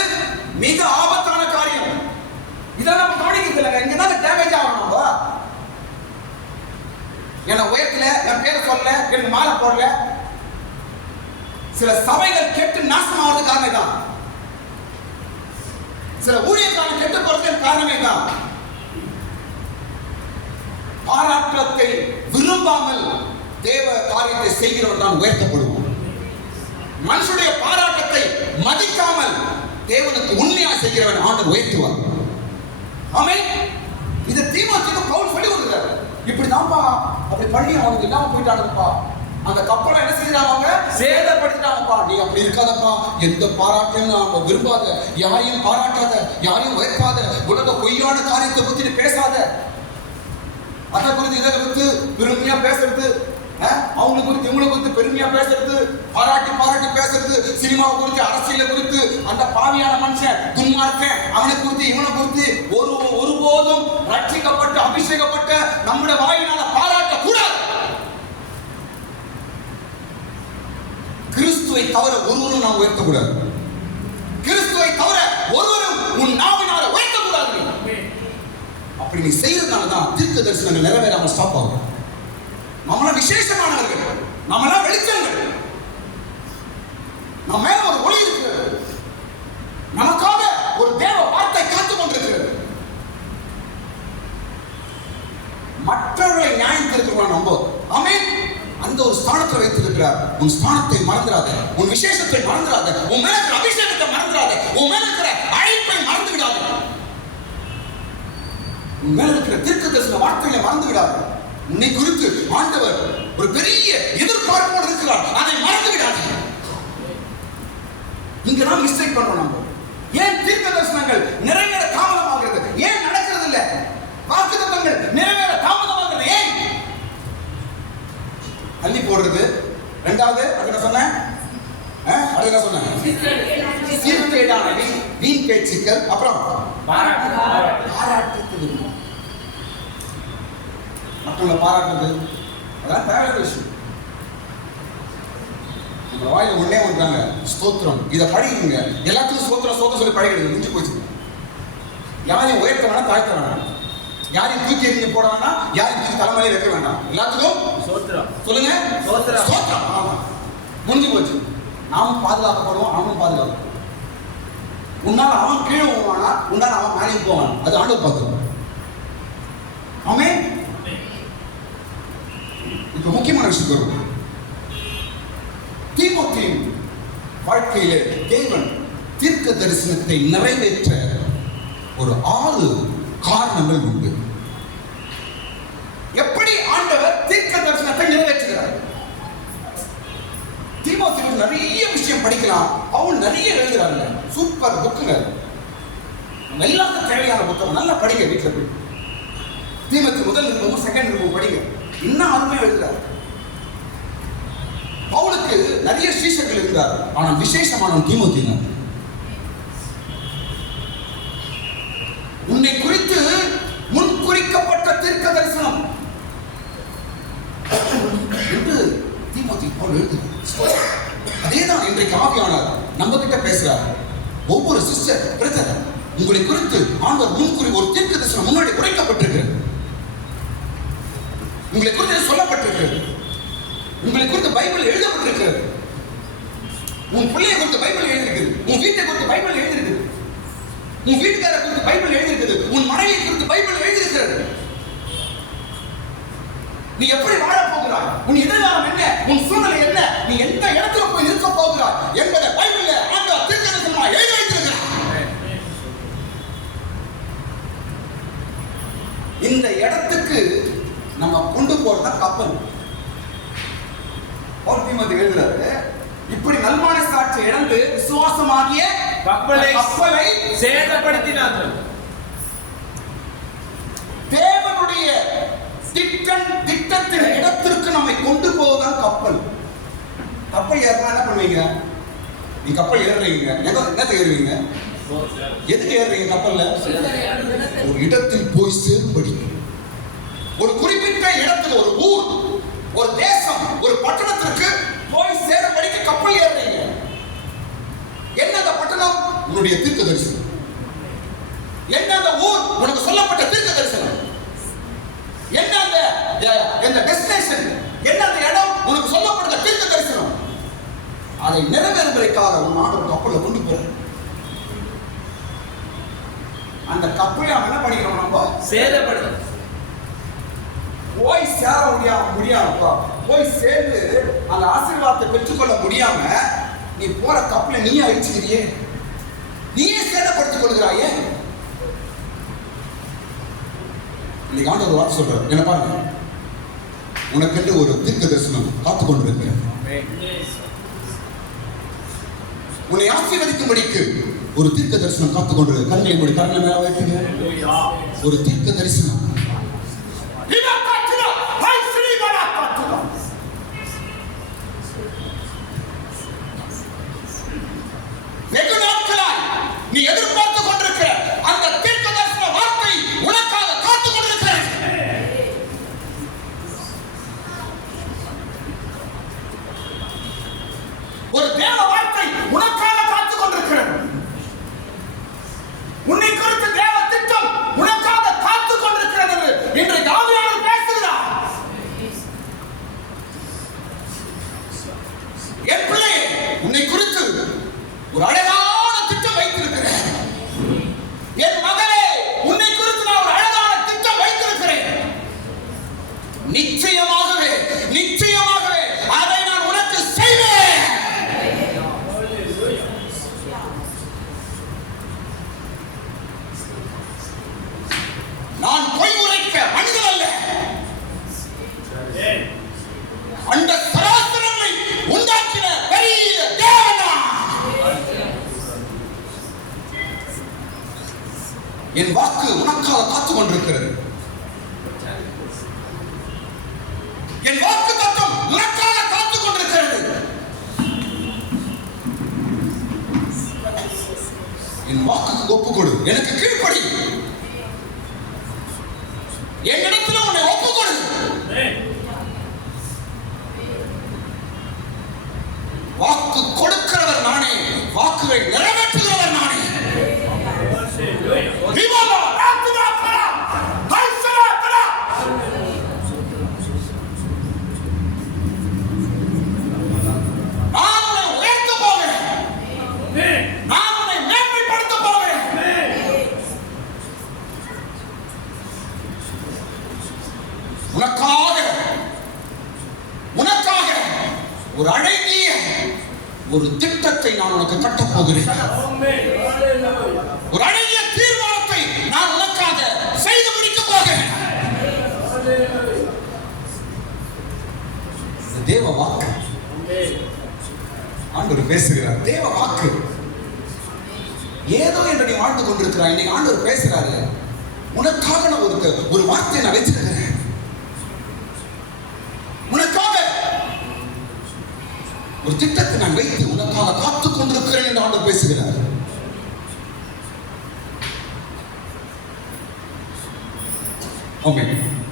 மிக ஆபத்தான காரியம். இதெல்லாம் நம்ம கவனிக்கிறது இல்லைங்க. இங்கதான் டேமேஜ் ஆகணும். நம்ம என்ன உயரத்துல என் பேரை சொல்லல, எனக்கு மாலை போடல. சில சபைகள் கெட்டு நாசம் ஆவதுக்கு காரணமே தான். சில ஊழியக்காரர்கள் கெட்டு போறதுக்கு காரணமே தான். பாராட்டத்தை விரும்பாமல் தேவ காரியத்தை செய்கிறவன் தான் உயர்த்தப்படுவான். மனுஷனுடைய பாராட்டத்தை மதிக்காமல் தேவனுக்கு உண்மையா செய்கிறவன் ஆண்டவர் உயர்த்துவார். ஆமென். இதை தீமோத்தேயுக்கு பவுல் சொல்லி கொடுக்கிறார். இப்படிதான்ப்பா, அப்படி பண்ணி அவனுக்கு இல்லாம போயிட்டானுப்பா. அந்த கப்பலை என்ன செய்யறாங்க? சேதப்படுத்திட்டாங்கப்பா. நீ அப்படி இருக்காதப்பா. எந்த பாராட்டையும் நாம விரும்பாத, யாரையும் பாராட்டாத, யாரையும் உயர்த்தாத, உலக பொய்யான காரியத்தை பத்தி பேசாத. அதை குறித்து இதை குறித்து பெருமையா பேசுறது, அவங்க குறித்து இவங்களை குறித்து பெருமையா பேசுறது, பாராட்டி பேசுறது, சினிமாவை குறித்து அரசியலை குறித்து, அந்த பாவியான மனுஷன் துன்மார்க்கன் அவனை குறித்து இவனை குறித்து ஒருபோதும் ரட்சிக்கப்பட்டு அபிஷேகப்பட்ட நம்முடைய வாயினால பாராட்ட கூடாது. கிறிஸ்துவை தவிர ஒருவரும் நாம் உயர்த்தக்கூடாது. கிறிஸ்துவை தவிர ஒருவரும் உன் நாவினால உயர்த்தக்கூடாது. அப்படி நீ செய்யறதுனால தான் தீர்க்க தரிசனங்கள் நிறைவேறாமல் ஸ்டாப் ஆகும். நம்மளாம் விசேஷமானவர்கள், நம்மளாம் வெளிச்சங்கள், நம்ம மேல ஒரு ஒளி இருக்கிறது. நமக்காக ஒரு தேவ வார்த்தை காத்துக் கொண்டிருக்கிறது. மற்றவர்களை நியாயம் திருத்துவான் நம்ம. ஆமென். அந்த ஒரு ஸ்தானத்தை வைத்திருக்கிறார். உன் ஸ்தானத்தை மறந்துடாத, உன் விசேஷத்தை மறந்துடாத, உன் மேல இருக்கிற அபிஷேகத்தை மறந்துடாத, உன் மேல இருக்கிற அழைப்பை மறந்து விடாத, உன் மேல இருக்கிற தீர்க்க தரிசன வார்த்தைகளை மறந்து விடாத. உன்னை குறித்து ஆண்டவர் ஒரு பெரிய எதிர்பார்ப்போடு இருக்கிறார். அதை மறந்து விடாது. இங்க தான் மிஸ்டேக் பண்றோம் நம்ம. ஏன் தீர்க்க தரிசனங்கள் நிறைவேற தாமதமாகிறது? ஏன் நடக்கிறது இல்ல? வாக்குத்தத்தங்கள் நிறைவேற தாமதமாகிறது ஏன்? தள்ளி போடுறது. ரெண்டாவது அது என்ன சொன்னேன்? சீர்கேடான வீண் பேச்சுக்கள். அப்புறம் பாராட்டுறது, மற்றவங்களை பாராட்டுறது, அதான் தேவையான விஷயம். நம்ம வாயில ஒன்னே ஒன்றாங்க, ஸ்தோத்திரம். இதை படிக்கிறீங்க, எல்லாத்துக்கும் ஸ்தோத்திரம் சொல்லி படிக்கிறது முடிஞ்சு போச்சு. யாரையும் உயர்த்த வேணாம், தாழ்த்த வேணாம். யாரையும் தூக்கி எறிஞ்சு போட வேண்டாம், யாரையும் தூக்கி தலைமையில வைக்க வேண்டாம். எல்லாத்துக்கும் சோத்திரம். சொல்லுங்க, ஸ்தோத்திரம். ஸ்தோத்திரம். ஆமா, முடிஞ்சு போச்சு. நாமும் பாதுகாக்கப்படுவோம், அவனும் பாதுகாக்கப்படுவோம். உன்னால அவன் கீழே போவானா, உன்னால அவன் மேலே போவான், அது ஆண்டவர் பார்த்துருவான். ஆமென். இப்ப முக்கியமான விஷயம் வரும். தீமோத்தேயு வாழ்க்கையிலே தேவன் தீர்க்க தரிசனத்தை நிறைவேற்ற ஒரு 6 காரணங்கள் உண்டு. எப்படி ஆண்டவர் தீர்க்க தரிசனத்தை நிறைவேற்றுகிறார்? தீமோத்தேயு நிறைய விஷயம் படிக்கலாம், அவன் நிறைய எழுதுறாங்க, சூப்பர் புக்குங்க, எல்லாத்துக்கும் தேவையான புத்தகம், நல்லா படிங்க வீட்டில் போய். தீமோத்தேயு முதல் நிருபமும் செகண்ட் நிருபமும் படிங்க, இன்னும் அருமையா எழுதுறாரு. பவுலுக்கு நிறைய சீஷர்கள் இருந்தார், ஆனால் விசேஷமான தீமோத்தேயு. உன்னை குறித்து முன் குறிக்கப்பட்ட தீர்க்க தரிசனம் என்று தீமோத்தேயு பவுல் எழுதுகிறார். அதேதான் இன்றைக்கு ஆவியானவர் நம்ம கிட்ட பேசுறார். ஒவ்வொரு சிஸ்டர் பிரதர், உங்களை குறித்து ஆண்டவர் முன்குறி ஒரு தீர்க்க தரிசனம் முன்னாடி உரைக்கப்பட்டிருக்கிறது. உங்களை குறித்து சொல்லப்பட்டிருக்கிறது. உங்களை குறித்து பைபிள் எழுதப்பட்டிருக்கிறது. உன் பிள்ளையை குறித்து பைபிள் எழுதியிருக்குது. உன் வீட்டை குறித்து பைபிள் எழுதியிருக்குது. உன் வீட்டுக்காரரை குறித்து பைபிள் எழுதியிருக்குது. உன் மனைவியை குறித்து பைபிள் எழுதியிருக்கிறது. நீ எப்படி வாழ போகிறாய், உன் எதிர்காலம் என்ன, உன் சூழ்நிலை என்ன, நீ எந்த இடத்துல போய் இருக்க போகிறாய் என்பதை பைபிள்ல ஆண்டவர் தீர்க்கதரிசனமாக எழுதி வைத்திருக்கிறார். இந்த இடத்துக்கு நம்ம கொண்டு போறதா கப்பல். தீமோத்தேயு எழுதுறாரு, இப்படி நல்மான சாட்சி இழந்து விசுவாசமாகிய கப்பலை சேதப்படுத்தினார்கள். தேவனுடைய திட்டத்தின் இடத்திற்கு நம்மை கொண்டு போவதுதான் கப்பல். கப்பல் ஏறினா என்ன பண்ணுவீங்க? நீ கப்பல் ஏறுறீங்க, என்னத்துக்கு ஏறுவீங்க? எதுக்கு ஏறுறீங்க கப்பல்ல? ஒரு இடத்தில் போய் சேரும்படி, ஒரு குறிப்பிட்ட இடத்துல, ஒரு ஊர், ஒரு தேசம், ஒரு பட்டணத்திற்கு போய் சேரும்படிக்கு கப்பல் ஏறுறீங்க. என்ன அந்த பட்டணம்? உன்னுடைய தீர்க்க தரிசனம். என்ன அந்த ஊர்? உனக்கு சொல்லப்பட்ட தீர்க்க தரிசனம். என்ன அந்த டெஸ்டினேஷன்? என்ன அந்த இடம்? உனக்கு சொல்லப்பட்ட தீர்க்க தரிசனம். அதை நிறைவேறுவதற்காக உன் ஆண்டவர் கப்பலை கொண்டு போற. அந்த கப்பலை என்ன பண்ணிக்கிறோம்? நம்ம சேதப்படுது. போய் சேர முடியாமப்பா, போய் சேர்ந்து அந்த ஆசீர்வாதத்தை பெற்றுக்கொள்ள முடியாம நீ போற கப்பலை நீயே அழிச்சுக்கிறியே, நீயே சேதப்படுத்திக் கொள்கிறாயே. இன்னைக்கு ஆண்டவர் ஒரு வார்த்தை சொல்றார், என்ன பாருங்க, உனக்கென்று ஒரு தீர்க்க தரிசனம் காத்து கொண்டிருக்கிறேன். உன்னை ஆசீர்வதிக்கும்படிக்கு ஒரு தீர்க்க தரிசனம் காத்து கொண்டிருக்கிறது. கண்களை மூடி, கண்களை மேல வைப்பீங்க. ஒரு தீர்க்க தரிசனம். வெகு நாட்களாய் நீ எதிர்பார்த்து கொண்டிருக்கிற அந்த தீர்க்க தரிசன வார்த்தை உனக்காக காத்துக் கொண்டிருக்கிறது. ஒரு தேவ வார்த்தை உனக்காக காத்துக் கொண்டிருக்கிறது. உன்னை குறித்து தேவ திட்டம் உனக்காக காத்துக் கொண்டிருக்கிறது. இன்றைக்கு ஆவியானவர் பேசுகிறார். என் பிள்ளையே, உன்னை குறித்து ஒரு அழகான திட்டம் வைத்திருக்கிறேன். என் மகனே, உன்னை குறித்து நான் ஒரு அழகான திட்டம் வைத்திருக்கிறேன். நிச்சயமாகவே நிச்சயமாகவே அதை நான் உனக்கு செய்வேன். நான் பொய் உரைக்க மனிதன் அல்ல. அந்த சராசரங்களை உண்டாக்கின பெரிய தேவனா. என் வாக்கு உனக்காக காத்துக் கொண்டிருக்கிறது. என் வாக்கு தத்துவம் உனக்காக காத்துக் கொண்டிருக்கிறது. என் வாக்குக்கு ஒப்புக்கொடு, எனக்கு கீழ்ப்படி. என்னிடத்தில் உன்னை ஒப்புக்கொடு. வாக்கு கொடுக்கிறவர் நானே, வாக்குகளை நிறைவேற்றுகிறவர் நானே. விவாதம், ராத்துவா, பரா, ஹல்ச ஒரு அழகிய ஒரு திட்டத்தை நான் உனக்கு கட்டப் போகிறேன். ஒரு அழகிய தீர்மானத்தை நான் உனக்காக செய்து முடிக்கப் போகிறேன். தேவ வாக்கு. ஆண்டவர் பேசுகிறார். தேவ வாக்கு. ஏதோ என்று நீ வாழ்ந்து கொண்டிருக்கிறாய். இன்னைக்கு ஆண்டவர் பேசுறாரு. உனக்காக நான் ஒரு வார்த்தையை நான் வச்சிருக்கிறேன். உனக்காக ஒரு திட்டத்தை நான் வைத்து உனக்காக காத்துக் கொண்டிருக்கிறேன் என்று ஆண்டவர் பேசுகிறார்.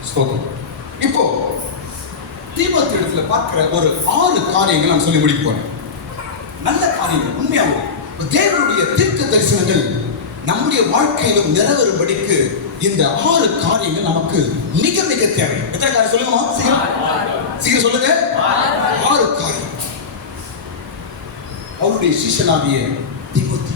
ஸ்தோத்திரம். இப்போ தீமோத்தி இடத்துல பார்க்கிற ஒரு 6 காரியங்கள் நான் சொல்லி முடிக்க போறேன். நல்ல காரியங்கள். உண்மையாகவும் தேவனுடைய தீர்க்க தரிசனங்கள் நம்முடைய வாழ்க்கையிலும் நிறைவேறும்படிக்கு இந்த 6 காரியங்கள் நமக்கு மிக மிக தேவை. எத்தனை காரியம் சொல்லுங்க? சீக்கிரம் சொல்லுங்க. 6 காரியம். அவருடைய சிஷ்யனாகிய தீமோத்தி.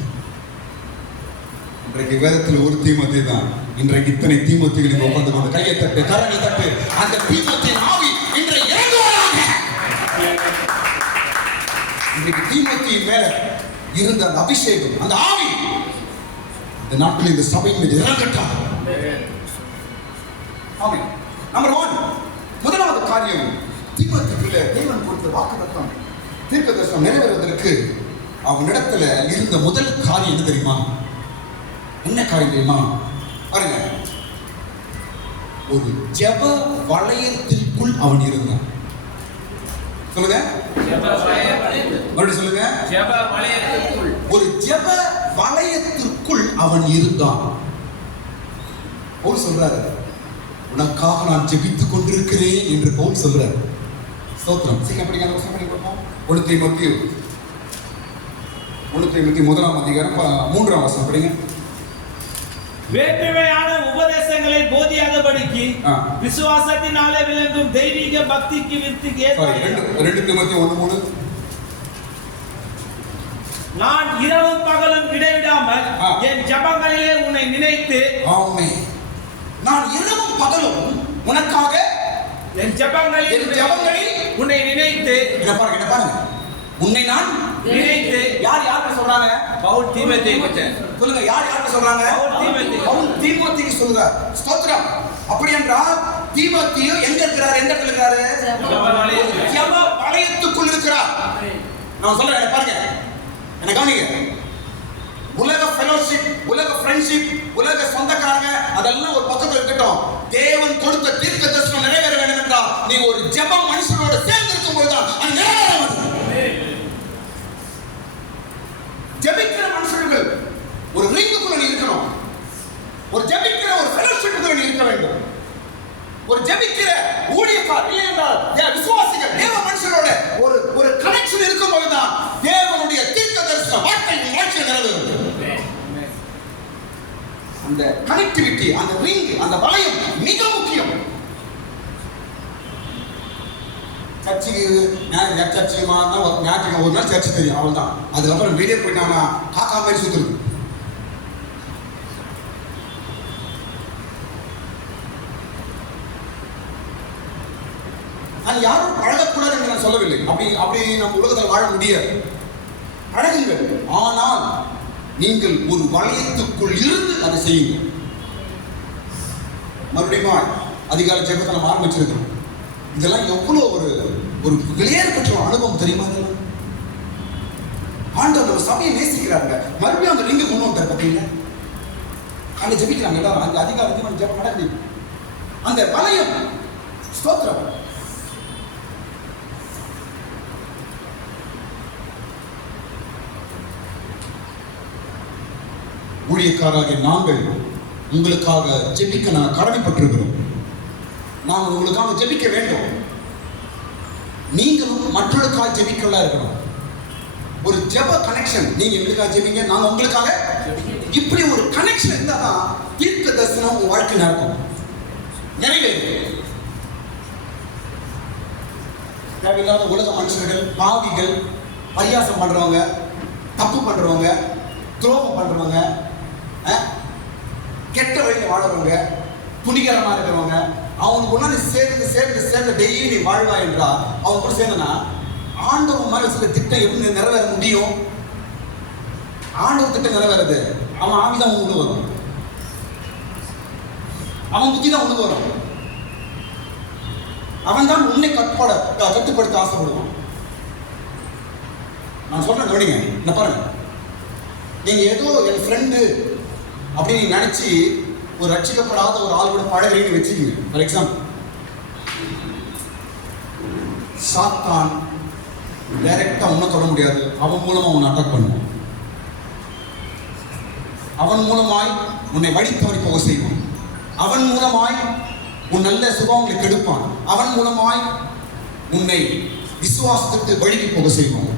இன்றைக்கு வேதத்தில் ஒரு தீமோத்தி தான். இன்றைக்கு இத்தனை தீமோத்திகளுக்கு உட்கார்ந்து கொண்டு கையை தட்டு, கரங்களை தட்டு. அந்த தீமோத்தியின் ஆவி இன்றைக்கு இறங்குவாராக. இன்றைக்கு தீமோத்தியின் மேல இருந்த அந்த அபிஷேகம், அந்த ஆவி இந்த நாட்களில் இந்த சபையின் மீது இறங்கட்டும். ஆமென். நம்பர் 1, முதலாவது காரியம், தீமோத்திக்குள்ள தேவன் கொடுத்த வாக்குத்தத்தம் தீர்க்க தரிசனம் நிறைவேறுவதற்கு அவனிடத்துல இருந்த முதல் காரியம் என்ன தெரியுமா? என்ன காரியம் தெரியுமா? பாருங்க, ஒரு ஜெப வளையத்திற்குள் அவன் இருந்தான். சொல்லுங்க. மறுபடியும் சொல்லுங்க. ஒரு ஜெப வளையத்திற்குள் அவன் இருந்தான். பவுல் சொல்றாரு, உனக்காக நான் ஜெபித்துக் கொண்டிருக்கிறேன் என்று பவுல் சொல்றாரு. ஸ்தோத்திரம். சீக்கிரம் படிங்க. 1 தீமோத்தேயு 1 அதிகாரம் 3ஆம் வசனம் படிங்க. வேற்றுமையான உபதேசங்களை போதியாதபடிக்கு விசுவாசத்தினாலே விளங்கும் தெய்வீக பக்திக்கு வித்துக்கு 2 தீமோத்தேயு 1:3. நான் இரவும் பகலும் இடைவிடாமல் என் ஜெபங்களிலே உன்னை நினைத்து. ஆமென். நான் இரவும் பகலும் உனக்காக என் ஜெபங்களில் உன்னை நினைத்து. இத பாருங்க. உன்னை நான் நினைத்து. யாருக்கு சொல்றாங்க? பவுல் தீமோத்தேயுக்கு சொல்லுங்க. யாருக்கு சொல்றாங்க? பவுல் தீமோத்தேயுக்கு சொல்றார். ஸ்தோத்திரம். அப்படி என்றால் தீமோத்தேயு எங்க இருக்கிறார்? எந்த இடத்துல இருக்கிறாரு? ஜெப வளையத்துக்குள் இருக்கிறார். நான் சொல்றேன் பாருங்க. என்ன கவனிங்க. உலக ஃபெலோஷிப், உலக ஃப்ரெண்ட்ஷிப், உலக சொந்தக்காரங்க அதெல்லாம் ஒரு பக்கத்துல இருக்கட்டும். தேவன் கொடுத்த தீர்க்க தரிசனம் நிறைவேற வேண்டும் என்றால் நீ ஒரு ஜெப மனுஷனோட சேர்ந்து இருக்கும் பொழுதுதான் அது நிறைவேறும். ஜெபிக்கிற மனுஷர்கள் ஒரு ரிங்குக்குள்ள நீ இருக்கணும். ஒரு ஜெபிக்கிற ஒரு ஃபெலோஷிப்புக்குள்ள நீ இருக்க வேண்டும். ஒரு ஜெபிக்கிற ஊழியக்காரர் இல்லை என்றால் விசுவாசிகள் தேவ மனுஷனோட ஒரு கனெக்ஷன் இருக்கும் பொழுதுதான் தேவனுடைய தீர்க்க தரிசன வார்த்தை வாழ்க்கையில் நிறைவேறும். அந்த கனெக்டிவிட்டி, அந்த ரிங், அந்த வளையம் மிக முக்கியம். சர்ச்சுக்கு ஞாயிற்றுக்கிழமை ஒரு நாள் சர்ச்சு தெரியும், அவள் தான். அதுக்கப்புறம் வெளியே போயிட்டாங்கன்னா காக்கா மாதிரி சுத்துறது. அது யாரும் பழகக்கூடாது என்று நான் சொல்லவில்லை. அப்படி நம்ம உலகத்தில் வாழ முடியாது. பழகுங்கள். ஆனால் நீங்கள் ஒரு வளையத்துக்குள் இருந்து அதை செய்யுங்கள். மறுபடியும் அதிகாலை ஜெபத்தை நம்ம ஆரம்பிச்சிருக்கிறோம். இதெல்லாம் எவ்வளவு ஒரு வெளியேற பெற்ற அனுபவம் தெரியுமா? ஆண்டவர் நம்ம சபையை நேசிக்கிறாங்க. மறுபடியும் அந்த ரிங்கு கொண்டு வந்தார் பார்த்தீங்களா? அங்க ஜெபிக்கிறாங்க எல்லாரும். அந்த அதிகாரத்தையும் ஜெபம் நடக்குது. அந்த வளையம். ஸ்தோத்திரம். ஊழியக்காரராகிய நாங்கள் உங்களுக்காக ஜெபிக்க நான் கடமைப்பட்டிருக்கிறோம். நாங்கள் உங்களுக்காக ஜெபிக்க வேண்டும். நீங்களும் மற்றவர்களுக்காக ஜெபிக்கலாம் இருக்கணும். ஒரு ஜெப கனெக்ஷன். நீங்க எங்களுக்காக ஜெபிங்க, நாங்க உங்களுக்காக. இப்படி ஒரு கனெக்ஷன் இருந்தாதான் தீர்க்க தரிசனம் உங்க வாழ்க்கை நடக்கும், நிறைவேறும். தேவையில்லாத உலக மனுஷர்கள், பாவிகள், பரியாசம் பண்றவங்க, தப்பு பண்றவங்க, துரோகம் பண்றவங்க, கெட்ட வழியில் வாழறவங்க, துணிகரமா இருக்கிறவங்க, அவங்களுக்கு ஒன்னாந்து சேர்ந்து டெய்லி நீ வாழ்வா என்றால் அவங்க கூட சேர்ந்தனா ஆண்டவன் மேல சில திட்டம் எப்படி நிறைவேற முடியும்? ஆண்டவர் திட்டம் நிறைவேறது அவன் ஆவிதான் உள்ள வரும், அவன் புத்தி தான் உள்ள வரும். அவன் தான் உன்னை கட்டுப்படுத்த ஆசைப்படுவான். நான் சொல்றேன் கவனிங்க. என்ன பாருங்க, நீங்க ஏதோ என் ஃப்ரெண்டு அப்படின்னு நினைச்சு ஒரு ரட்சிக்கப்படாத ஒரு ஆள் கூட பழகிறீன்னு வச்சுக்கீங்க. ஃபார் எக்ஸாம்பிள், சாத்தான் டைரக்டா உன்னை தொட முடியாது, அவன் மூலமா உன்னை அட்டாக் பண்ணுவான். அவன் மூலமாய் உன்னை வழி தவறி போக செய்வான். அவன் மூலமாய் உன் நல்ல சுபாவங்களை கெடுப்பான். அவன் மூலமாய் உன்னை விசுவாசத்துக்கு வழிக்கு போக செய்வான்.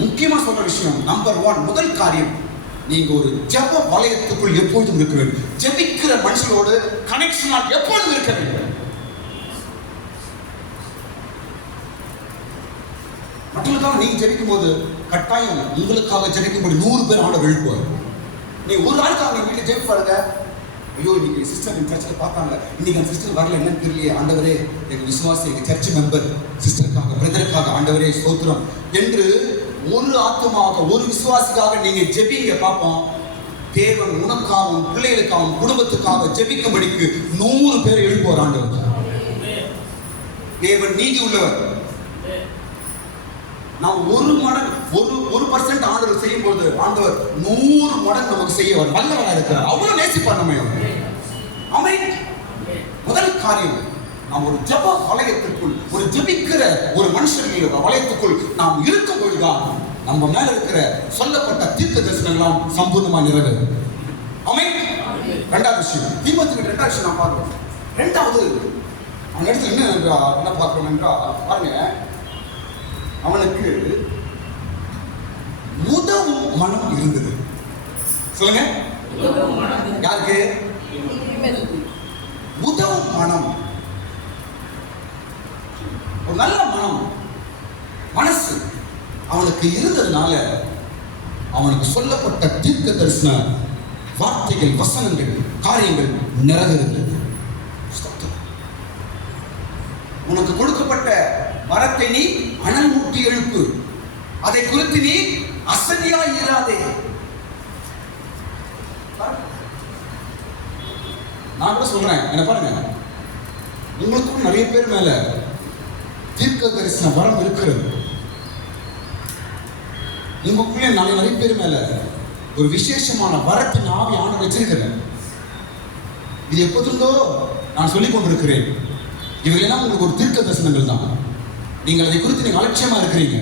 முக்கியமா சொல்ற விஷயம், நம்பர் 1, முதல் காரியம், நீங்க ஒரு ஜெப வலயத்துக்குள் எப்பொழுதும் இருக்க வேண்டும். ஜெபிக்கிற மனுஷனோடு கனெக்ஷன் எப்பொழுதும் இருக்க வேண்டும். மற்றவர்களுக்காக நீங்க ஜெபிக்கும் போது கட்டாயம் உங்களுக்காக ஜெபிக்கும்போது 100 பேர் ஆண்டவர் எழுப்புவார். நீ ஒரு நாளுக்காக நீங்க வீட்டில் ஜெபி பாருங்க, ஐயோ இன்னைக்கு சிஸ்டர் என் சர்ச்சில் பார்த்தாங்க, இன்னைக்கு அந்த சிஸ்டர் வரல, என்னன்னு தெரியலையே, ஆண்டவரே எங்க விசுவாசி, எங்க சர்ச் மெம்பர் சிஸ்டருக்காக பிரதருக்காக ஆண்டவரே ஸ்தோத்திரம் என்று ஒரு ஆத்மாவாக ஒரு விசுவாசிக்காக நீங்க ஜெபிங்க பார்ப்போம். தேவன் உனக்காகவும் பிள்ளைகளுக்காகவும் குடும்பத்துக்காக ஜெபிக்கும்படிக்கு 100 பேர் எழுப்புவார் ஆண்டவர். தேவன் நீதி உள்ளவர். நாம் 1% ஆண்டவர் செய்யும் போது ஆண்டவர் 100 மடங்கு நமக்கு செய்ய வல்லவராக இருக்கிறார். அவ்வளவு நேசிப்பார் நம்ம. ஆமென். முதல் காரியம், நாம் ஒரு ஜெப வலயத்துக்குள், ஒரு ஜெபிக்கிற ஒரு மனுஷனுடைய வலயத்துக்குள் நாம் இருக்கும் பொழுதுதான் நம்ம மேல இருக்கிற சொல்லப்பட்ட தீர்க்க தரிசனங்களாம் சம்பூர்ணமா நிறைவேறும். ஆமென். இரண்டாவது விஷயம், தீமோத்தேயுக்கு 2வது விஷயம் நான் பார்க்கிறோம். இரண்டாவது அந்த இடத்துல என்ன பார்க்கிறோம் என்றால், பாருங்க, அவனுக்கு உதவும் மனம் இருந்தது. சொல்லுங்க, யாருக்கு உதவும் மனம்? ஒரு நல்ல மனம், மனசு அவனுக்கு இருந்ததுனால அவனுக்கு சொல்லப்பட்ட தீர்க்க தரிசன வார்த்தைகள், வசனங்கள், காரியங்கள் நிறைவேறுகிறது. உனக்கு கொடுக்கப்பட்ட வரத்தை நீ அனல் மூட்டி எழுப்பு, அதை குறித்து நீ அசதியா இராதே. நான் கூட சொல்றேன், என்ன பாருங்க, உங்களுக்கும் நிறைய பேர் மேல தீர்க்க தரிசன வரம் இருக்கிறது. உங்களுக்குள்ளே நிறைய பேர் மேல ஒரு விசேஷமான வரத்தின் ஆவி ஆண்டு வச்சிருக்கிறேன். இது எப்போதுந்தோ நான் சொல்லிக் கொண்டிருக்கிறேன். இவையெல்லாம் உங்களுக்கு ஒரு தீர்க்க தரிசனங்கள் தான். நீங்கள் அதை குறித்து நீங்க அலட்சியமா இருக்கிறீங்க.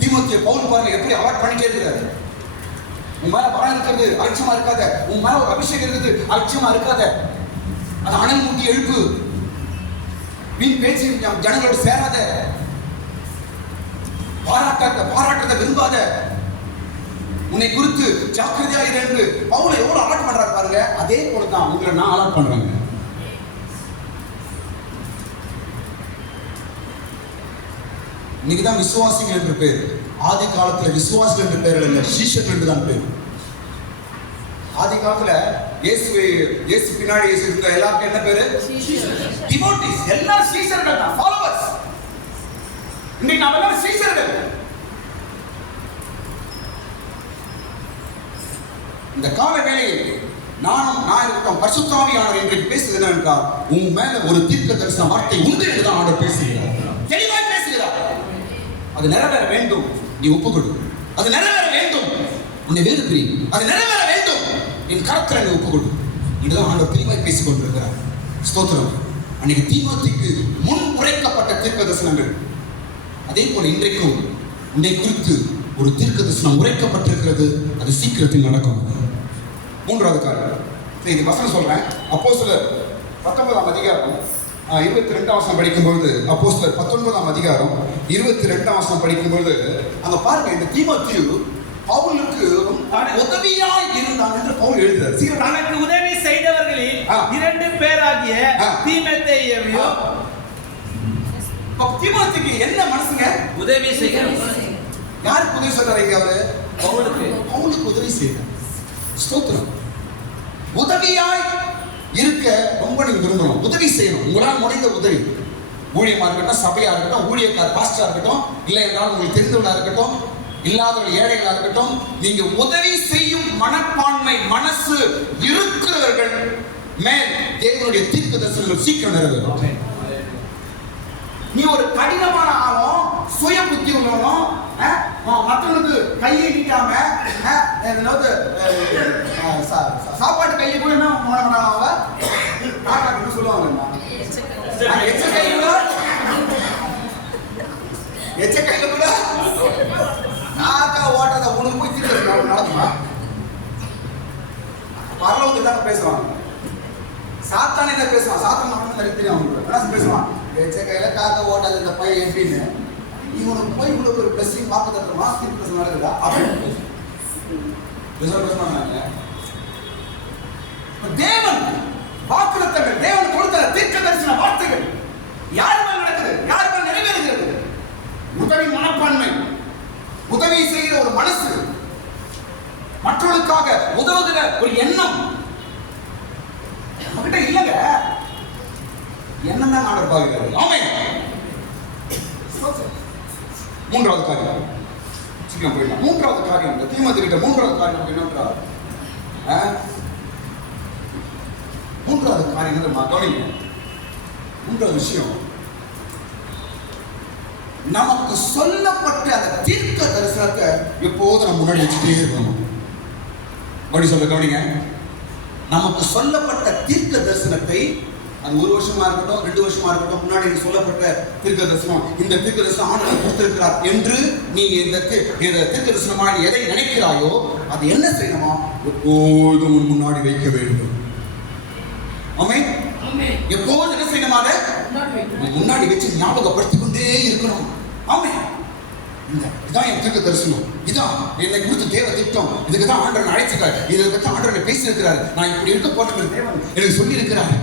தீமோத்தேயு பவுல் பாருங்க எப்படி அவாய்ட் பண்ணிட்டே இருக்கிறாரு. உன் மேல வரம் இருக்கிறது, அலட்சியமா இருக்காத. உன் மேல ஒரு அபிஷேகம் இருக்குது, அலட்சியமா இருக்காத. அதை அனல் மூட்டி எழுப்பு. வீண் பேச்சு ஜனங்களோடு சேராத. பாராட்டத்தை விரும்பாத. உன்னை குறித்து ஜாக்கிரதையா இரு என்று பவுல் எவ்வளவு அலாட் பண்றாரு பாருங்க. அதே போலதான் உங்களை நான் அலாட் பண்றேங்க. இன்னைக்குதான் விசுவாசிகள் என்று பேர். ஆதி காலத்துல விசுவாசிகள் என்று பேர் இல்ல, சீஷர்கள் என்று தான் பேர். ஆதி காலத்துல இயேசு பின்னாடி இயேசு இருந்த எல்லாருக்கும் என்ன பேரு? டிவோட்டிஸ். எல்லாம் சீஷர்கள் தான், ஃபாலோவர்ஸ். இன்னைக்கு நாம எல்லாம் சீஷர்கள். இந்த கால வேளையில் நான் இருக்கட்டும், பரிசுத்த ஆவியானவர் இன்றைக்கு பேசுவது என்னவென்றால், உன் மேல ஒரு தீர்க்க தரிசன வார்த்தை உண்டு என்றுதான் ஆண்டவர் பேசுகிறார். தெளிவாய் பேசுகிறார். அது நிறைவேற வேண்டும், நீ ஒப்புக்கொடு. அது நிறைவேற வேண்டும், உன்னை வேறு அது நிறைவேற வேண்டும், என் கரத்துல நீ ஒப்புக்கொடு. இதுதான் ஆண்டவர் தெளிவாய் பேசிக் கொண்டிருக்கிறார். ஸ்தோத்திரம். அன்னைக்கு தீமோத்தேயுக்கு முன் உரைக்கப்பட்ட தீர்க்க தரிசனங்கள், அதே போல இன்றைக்கும் உன்னை குறித்து ஒரு தீர்க்க தரிசனம் உரைக்கப்பட்டிருக்கிறது. அது சீக்கிரத்தில் நடக்கும். மூன்றாவது காரியம், இது வசனம் சொல்றேன். அப்போஸ்தலர் 19ஆம் அதிகாரம் 22ஆம் வசனம் படிக்கும்போது, அப்போஸ்தலர் 19ஆம் அதிகாரம் 22ஆம் வசனம் படிக்கும்போது, அங்க பாருங்க, இந்த தீமோத்தேயு பவுலுக்கு உதவியாய் இருந்தான் என்று பவுல் எழுதுறார். தனக்கு உதவி செய்தவர்களில் 2 பேராகிய தீமோத்தேயுவையும். தீமோத்தேயுக்கு என்ன மனசுங்க? உதவி செய்கிறார். யாருக்கு உதவி செய்றாரு? அவரு பவுலுக்கு உதவி செய்கிறார். ஸ்தோத்திரம். உதவியாய் இருக்க ரொம்ப நீங்க விரும்பணும். உதவி செய்யணும், உங்களால் முடிந்த உதவி. ஊழியமா இருக்கட்டும், சபையா இருக்கட்டும், ஊழியக்கார் பாஸ்டரா இருக்கட்டும், இல்லை என்றால் உங்களுக்கு தெரிந்தவர்களா இருக்கட்டும், இல்லாதவர்கள் ஏழைகளா இருக்கட்டும், நீங்க உதவி செய்யும் மனப்பான்மை மனசு இருக்கிறவர்கள் மேல் தேவனுடைய தீர்க்க தரிசனங்கள் சீக்கிரம் நிறைவேறும். நீ ஒரு கடினமான ஆளும், சுய புத்தி உள்ளவனும், மற்றவனுக்கு கையை நீட்டாம சாப்பாட்டு கையை கூட என்ன சொல்லுவாங்க, எச்ச கையில கூட நாக்கா ஓட்டாத உனக்கு போய் திரும்ப நடக்குமா? பரலோகத்துக்கு தானே பேசுவாங்க. சாத்தானே தான் பேசுவான். சாத்தான் தெரியும் அவங்களுக்கு பேசுவான். எச்ச கையில காக்க ஓட்டாத இந்த பையன் எப்படின்னு. இவனுக்கு போய் இவ்வளவு ஒரு பிளஸிங் வாக்கு தத்துவமா தீர்ப்பு நடக்குதா அப்படின்னு பேசுவாங்க. தேவன் வாக்குத்தத்தங்கள், தேவன் கொடுத்த தீர்க்க தரிசன வார்த்தைகள் யார் மேல் நடக்குது, யார் மேல் நிறைவேறுகிறது? உதவி மனப்பான்மை, உதவி செய்கிற ஒரு மனசு, மற்றவர்களுக்காக உதவுகிற ஒரு எண்ணம் நம்மகிட்ட இல்லைங்க. எண்ணம் தான் ஆண்டவர் பார்க்கிறார். ஆமென். மூன்றாவது காரியம் சீக்கிரம் போயிடலாம். மூன்றாவது காரியம் தீமோத்தேயு கிட்ட மூன்றாவது காரியம் என்னன்றார்? மூன்றாவது காரியம் கவனிங்க. மூன்றாவது விஷயம், நமக்கு சொல்லப்பட்ட அந்த தீர்க்க தரிசனத்தை எப்போதும் நம்ம முன்னாடி வச்சுட்டே இருக்கணும். அப்படி சொல்ல கவனிங்க. நமக்கு சொல்லப்பட்ட தீர்க்க தரிசனத்தை, அது 1 வருஷமா இருக்கட்டும் 2 வருஷமா இருக்கட்டும், முன்னாடி சொல்லப்பட்ட தீர்க்க தரிசனம், இந்த தீர்க்க தரிசனம் ஆண்டவர் கொடுத்திருக்கிறார் என்று நீ இந்த தீர்க்க தரிசனமா எதை நினைக்கிறாயோ அது என்ன செய்யணுமா? எப்போதும் முன்னாடி வைக்க வேண்டும். ஆமென். எப்போதும் என்ன செய்யணுமா? முன்னாடி வச்சு ஞாபகப்படுத்திக் கொண்டே இருக்கணும். ஆமென். இதான் என் தீர்க்க தரிசனம், இதான் என்னை குறித்து தேவ திட்டம், இதுக்கு தான் ஆண்டவர் அழைச்சிருக்காரு, இதுக்கு தான் ஆண்டவர் பேசியிருக்கிறார், நான் இப்படி இருக்க போட்ட தேவன் எனக்கு சொல்லி இருக்கிறார்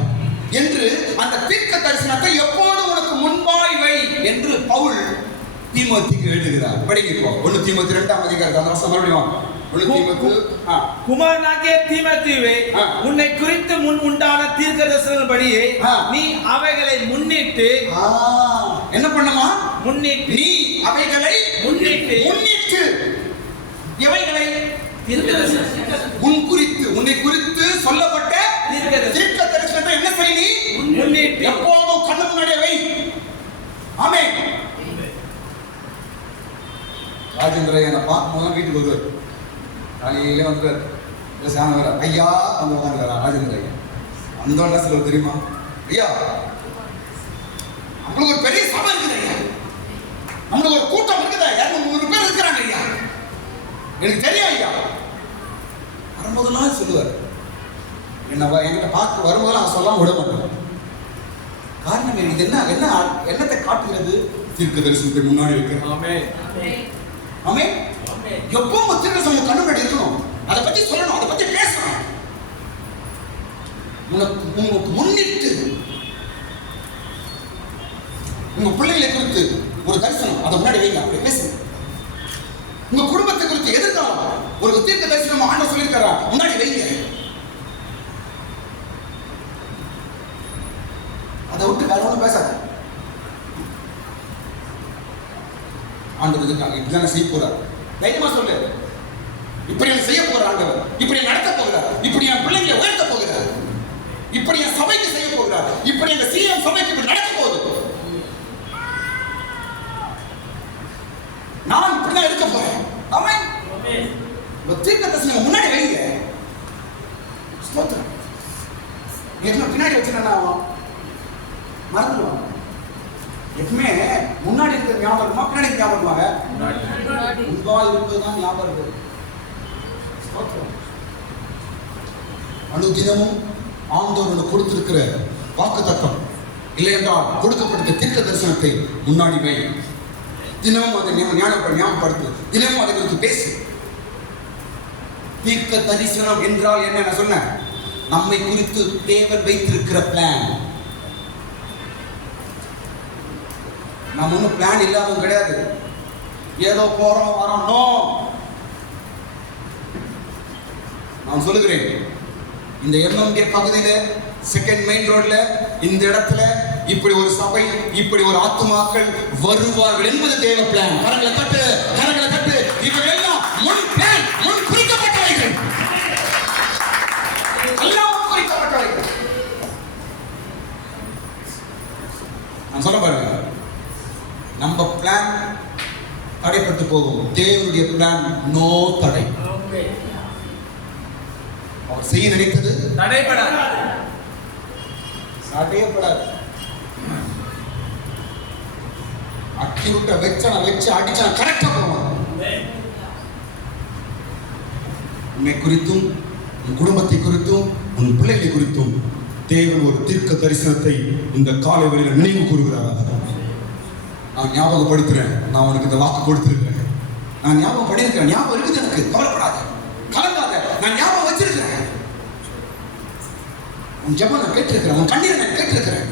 என்று அந்த தீர்க்க தரிசனத்தை எப்போது உனக்கு முன்பாய் வை என்று பவுல் தீமோத்தேயுக்கு எழுதுகிறார். படிக்கிறோம் 1 தீமோத்தேயு 2ஆம் அதிகாரம் அந்த வசனம் மறுபடியும் 1 தீமோத்தேயு. குமாரனாகிய தீமோத்தேயுவே, உன்னை குறித்து முன் உண்டான தீர்க்க தரிசனங்களின்படியே நீ அவைகளை முன்னிட்டு என்ன பண்ணுமா? முன்னிட்டு நீ அவைகளை முன்னிட்டு எவைகளை? உன்னை குறித்து சொல்லப்பட்ட தீர்க்க தரிசனத்தை என்ன செய்ய? நீ முன்னிட்டு எப்போதும் கண்ணு முன்னாடியே வை. ஆமென். ராஜேந்திர என்னை பார்க்கும்போது வீட்டுக்கு வருவார். காலையிலே வந்துடுவார். இல்லை சாமி வர ஐயா வந்து உட்காந்துக்கிறார் ராஜேந்திர ஐயா. அந்த சிலர் தெரியுமா? ஐயா நம்மளுக்கு ஒரு பெரிய சபை இருக்குது ஐயா, நம்மளுக்கு ஒரு கூட்டம் இருக்குதா, 200 பேர் இருக்கிறாங்க ஐயா, எனக்கு தெரியும் ஐயா. வரும்போதெல்லாம் சொல்லுவார். என்கிட்ட பார்த்து வரும்போதெல்லாம் அவன் சொல்லாம விட மாட்டேன். காரணம் இது என்னத்தை காட்டுகிறது? தீர்க்க தரிசனத்தை முன்னாடி வைக்கிறோம். ஆமென். எப்பவும் தீர்க்க தரிசனம் கண்ணு முன்னாடி இருக்கணும். அதை பத்தி சொல்லணும், அதை பத்தி பேசணும். உங்களுக்கு முன்னிட்டு உங்க பிள்ளைகளை குறித்து ஒரு தரிசனம் அதை முன்னாடி வைங்க, அப்படி பேசுங்க. உங்க குடும்பத்தை குறித்து எதிர்காலம் ஒரு தீர்க்க தரிசனம் ஆண்டவர் சொல்லியிருக்காரா, முன்னாடி வைங்க. அதை விட்டு வேற ஒன்றும் பேசாது. ஆண்டவர் இருக்காங்க, இப்படிதான் செய்ய போறார், தைரியமா சொல்லு. இப்படி என்ன செய்ய போற ஆண்டவர், இப்படி நடத்த போகிறார், இப்படி என் பிள்ளைங்களை உயர்த்த போகிறார், இப்படி என் சபைக்கு செய்ய போகிறார், இப்படி எங்க சிஎம் சபைக்கு இப்படி நடக்க போகுது, நான் இப்படிதான் இருக்க போறேன். ஆமென். தீர்க்க தரிசனம் முன்னாடி வைங்க. ஸ்தோத்திரம். என்ன பின்னாடி வச்சுனா மறந்துடுவாங்க. எப்பவுமே முன்னாடி இருக்கிற ஞாபகம் இருக்குமா, பின்னாடி ஞாபகம் இருக்குமாங்க? முன்பாக இருப்பதுதான் ஞாபகம் இருக்குது. அனுதினமும் ஆண்டவர் கொடுத்திருக்கிற வாக்கு தத்தம் இல்லை என்றால் கொடுக்கப்பட்ட தீர்க்க தரிசனத்தை முன்னாடி வை. தினமும் அதை ஞாபகப்படுத்து, தினமும் அதை குறித்து பேசு. தீர்க்க தரிசனம் என்றால் என்ன? நான் சொன்னேன், நம்மை குறித்து தேவன் வைத்திருக்கிற பிளான். நம்ம ஒன்றும் பிளான் இல்லாமல் கிடையாது, ஏதோ போறோம் வரோம். நான் சொல்லுகிறேன், இந்த எம்எம்கே பகுதியில செகண்ட் மெயின் ரோட்ல இந்த இடத்துல இப்படி ஒரு சபை, இப்படி ஒரு ஆத்துமாக்கள் வருவார்கள் என்பது தேவ பிளான். கரங்களை தட்டு, கரங்களை தட்டு. இவர்கள் எல்லாம் முன் பிளான், முன் குறிக்கப்பட்டவைகள், எல்லாம் குறிக்கப்பட்டவைகள். நான் சொல்ல பாருங்க, நம்ம பிளான் தடைப்பட்டு போகும். தேவனுடைய பிளான் நோ தடை. அவர் செய்ய நினைத்தது தடைபடாது. அக்கிவிட்ட வச்சு அடிச்சா கரெக்டா போவான். உன்னை குறித்தும், உன் குடும்பத்தை குறித்தும், உன் பிள்ளைகளை குறித்தும் தேவன் ஒரு தீர்க்க தரிசனத்தை இந்த காலை வேளையில நினைவு கூறுகிறார். நான் ஞாபகப்படுத்துறேன். நான் உனக்கு இந்த வாக்கு கொடுத்திருக்கிறேன். நான் ஞாபகம் பண்ணியிருக்கிறேன். ஞாபகம் இருக்குது எனக்கு. கவலைப்படாத, கலங்காத. நான் ஞாபகம் வச்சிருக்கிறேன். உன் ஜெபம் நான் கேட்டிருக்கிறேன். உன் கண்ணீரை நான் கேட்டிருக்கிறேன்.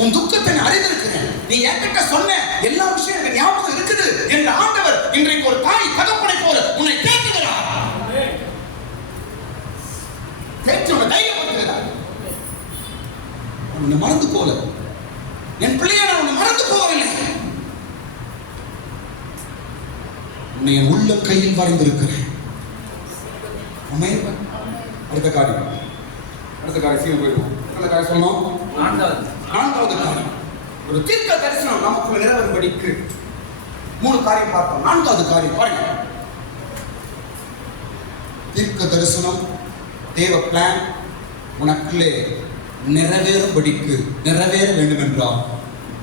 உன் துக்கத்தை நான் அறிந்திருக்கிறேன். நீ என்கிட்ட சொன்ன எல்லா விஷயம் எனக்கு ஞாபகம் இருக்குது என்ற ஆண்டவர் இன்றைக்கு ஒரு தாய் தகப்பனை போல உன்னை தேற்றுகிறார். தேற்றி உன்னை தைரியப்படுத்துகிறார். உன்னை மறந்து போல, என் பிள்ளையை நான் உன்னை மறந்து போகவில்லை. உன்னை என் உள்ள கையில் வரைந்திருக்கிறேன். அடுத்த காரியம் சீக்கிரம் போயிடுவோம். அடுத்த காரியம் சொல்லணும். நான்காவது காரியம், ஒரு தீர்க்க தரிசனம் நமக்கு நிறைவேறும்படிக்கு 3 காரியம் பார்த்தோம். 4வது காரியம் பாருங்க. தீர்க்க தரிசனம், தேவ பிளான் உனக்குள்ளே நிறைவேறும்படிக்கு, நிறைவேற வேண்டும் என்றால்